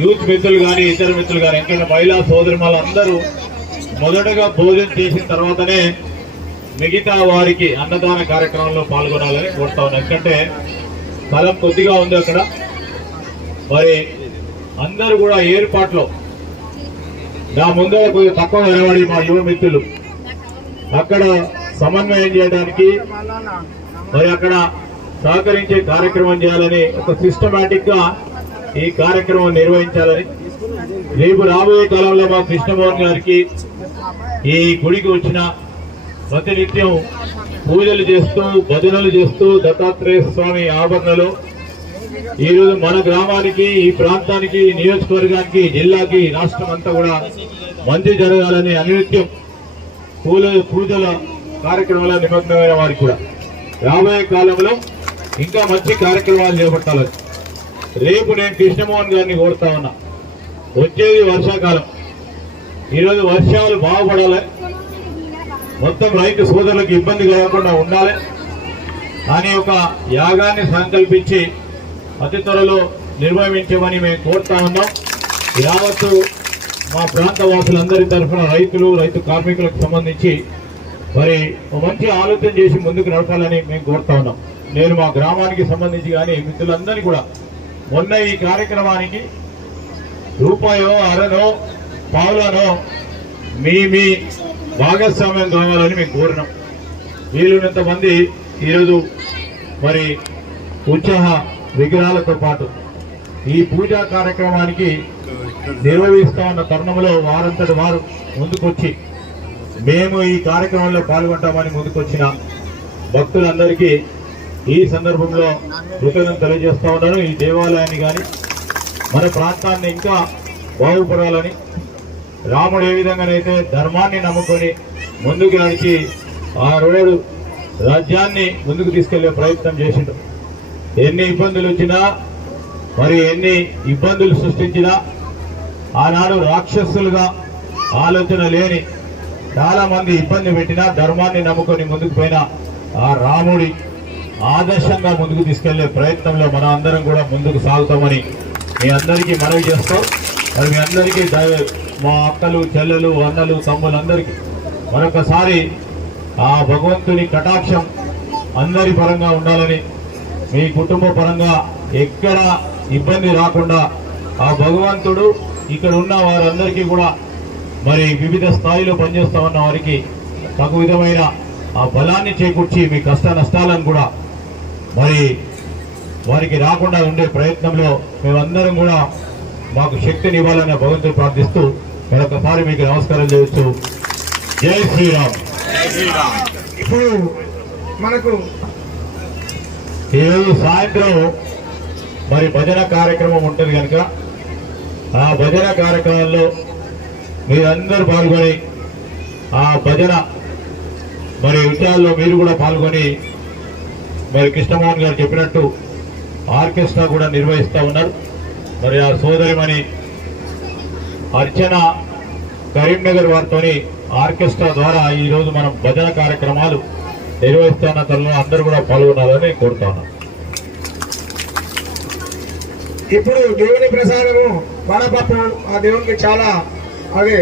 యూత్ మిత్రులు కానీ ఇతర మిత్రులు కానీ ఎందుకంటే మహిళా సోదరులు అందరూ మొదటగా భోజనం చేసిన తర్వాతనే మిగతా వారికి అన్నదాన కార్యక్రమంలో పాల్గొనాలని కోరుతా ఉన్నాను. ఎందుకంటే స్థలం కొద్దిగా ఉంది అక్కడ, మరి అందరూ కూడా ఏర్పాట్లో నా ముందర కొద్దిగా తక్కువ నిలబడి మా యువ మిత్రులు అక్కడ సమన్వయం చేయడానికి మరి అక్కడ సహకరించే కార్యక్రమం చేయాలని ఒక సిస్టమేటిక్ గా ఈ కార్యక్రమం నిర్వహించాలని, రేపు రాబోయే కాలంలో మా కృష్ణమోహన్ గారికి ఈ గుడికి వచ్చిన ప్రతినిత్యం పూజలు చేస్తూ భజనలు చేస్తూ దత్తాత్రేయ స్వామి ఆభరణలో ఈరోజు మన గ్రామానికి ఈ ప్రాంతానికి నియోజకవర్గానికి జిల్లాకి రాష్ట్రం అంతా కూడా మంచి జరగాలని అనునిత్యం పూజల కార్యక్రమాల నిమగ్నమైన వారికి కూడా రాబోయే కాలంలో ఇంకా మంచి కార్యక్రమాలు చేపట్టాలని రేపు నేను కృష్ణమోహన్ గారిని కోరుతా ఉన్నా. వచ్చేది వర్షాకాలం, ఈరోజు వర్షాలు బాగుపడాలి, మొత్తం రైతు సోదరులకు ఇబ్బంది కలగకుండా ఉండాలి అని ఒక యాగాన్ని సంకల్పించి అతి త్వరలో నిర్వహించమని మేము కోరుతా ఉన్నాం. యావత్తు మా ప్రాంత వాసులందరి తరఫున రైతు కార్మికులకు సంబంధించి మరి మంచి ఆలోచన చేసి ముందుకు నడపాలని మేము కోరుతా ఉన్నాం. నేను మా గ్రామానికి సంబంధించి కానీ మిత్రులందరినీ కూడా మొన్న ఈ కార్యక్రమానికి రూపాయో అరనో పావులనో మీ భాగస్వామ్యం కావాలని మేము కోరినాం. వీలున్నంత మంది ఈరోజు మరి ఉత్సాహ విగ్రహాలతో పాటు ఈ పూజా కార్యక్రమానికి నిర్వహిస్తా ఉన్న తరుణంలో వారంతటి వారు ముందుకొచ్చి మేము ఈ కార్యక్రమంలో పాల్గొంటామని ముందుకొచ్చిన భక్తులందరికీ ఈ సందర్భంలో కృతజ్ఞతలు తెలియజేస్తా ఉన్నాను. ఈ దేవాలయాన్ని కానీ మన ప్రాంతాన్ని ఇంకా బాగుపడాలని, రాముడు ఏ విధంగానైతే ధర్మాన్ని నమ్ముకొని ముందుకు నడిచి ఆ రోడ్డు రాజ్యాన్ని ముందుకు తీసుకెళ్లే ప్రయత్నం చేసిండు. ఎన్ని ఇబ్బందులు వచ్చినా మరి ఎన్ని ఇబ్బందులు సృష్టించినా ఆనాడు రాక్షసులుగా ఆలోచన లేని చాలా మంది ఇబ్బంది పెట్టినా ధర్మాన్ని నమ్ముకొని ముందుకు పోయిన ఆ రాముడి ఆదర్శంగా ముందుకు తీసుకెళ్లే ప్రయత్నంలో మనం అందరం కూడా ముందుకు సాగుతామని మీ అందరికీ మనవి చేస్తాం. మరి మీ అందరికీ మా అక్కలు చెల్లెలు అన్నలు తమ్ములందరికీ మరొకసారి ఆ భగవంతుని కటాక్షం అందరి పరంగా ఉండాలని మీ కుటుంబ పరంగా ఎక్కడ ఇబ్బంది రాకుండా ఆ భగవంతుడు ఇక్కడ ఉన్న వారందరికీ కూడా మరి వివిధ స్థాయిలో పనిచేస్తా ఉన్న వారికి తగు విధమైన ఆ బలాన్ని చేకూర్చి మీ కష్ట నష్టాలను కూడా మరి వారికి రాకుండా ఉండే ప్రయత్నంలో మేమందరం కూడా మాకు శక్తిని ఇవ్వాలని భగవంతుడు ప్రార్థిస్తూ మరొకసారి మీకు నమస్కారం చేయొచ్చు. జై శ్రీరామ్. ఇప్పుడు మనకు ఈరోజు సాయంత్రం మరి భజన కార్యక్రమం ఉంటుంది కనుక ఆ భజన కార్యక్రమంలో మీరందరూ పాల్గొని ఆ భజన మరి విషయాల్లో మీరు కూడా పాల్గొని మరి కృష్ణమోహన్ గారు చెప్పినట్టు ఆర్కెస్ట్రా కూడా నిర్వహిస్తూ ఉన్నారు. మరి ఆ సోదరిమణి అర్చన కరీంనగర్ వారితో ఆర్కెస్ట్రా ద్వారా ఈరోజు మనం భజన కార్యక్రమాలు నిర్వహిస్తున్న తరుణంలో అందరూ కూడా పాల్గొనాలని కోరుతా ఉన్నాను. ఇప్పుడు దేవుని ప్రసాదము వడపప్పు ఆ దేవునికి చాలా అదే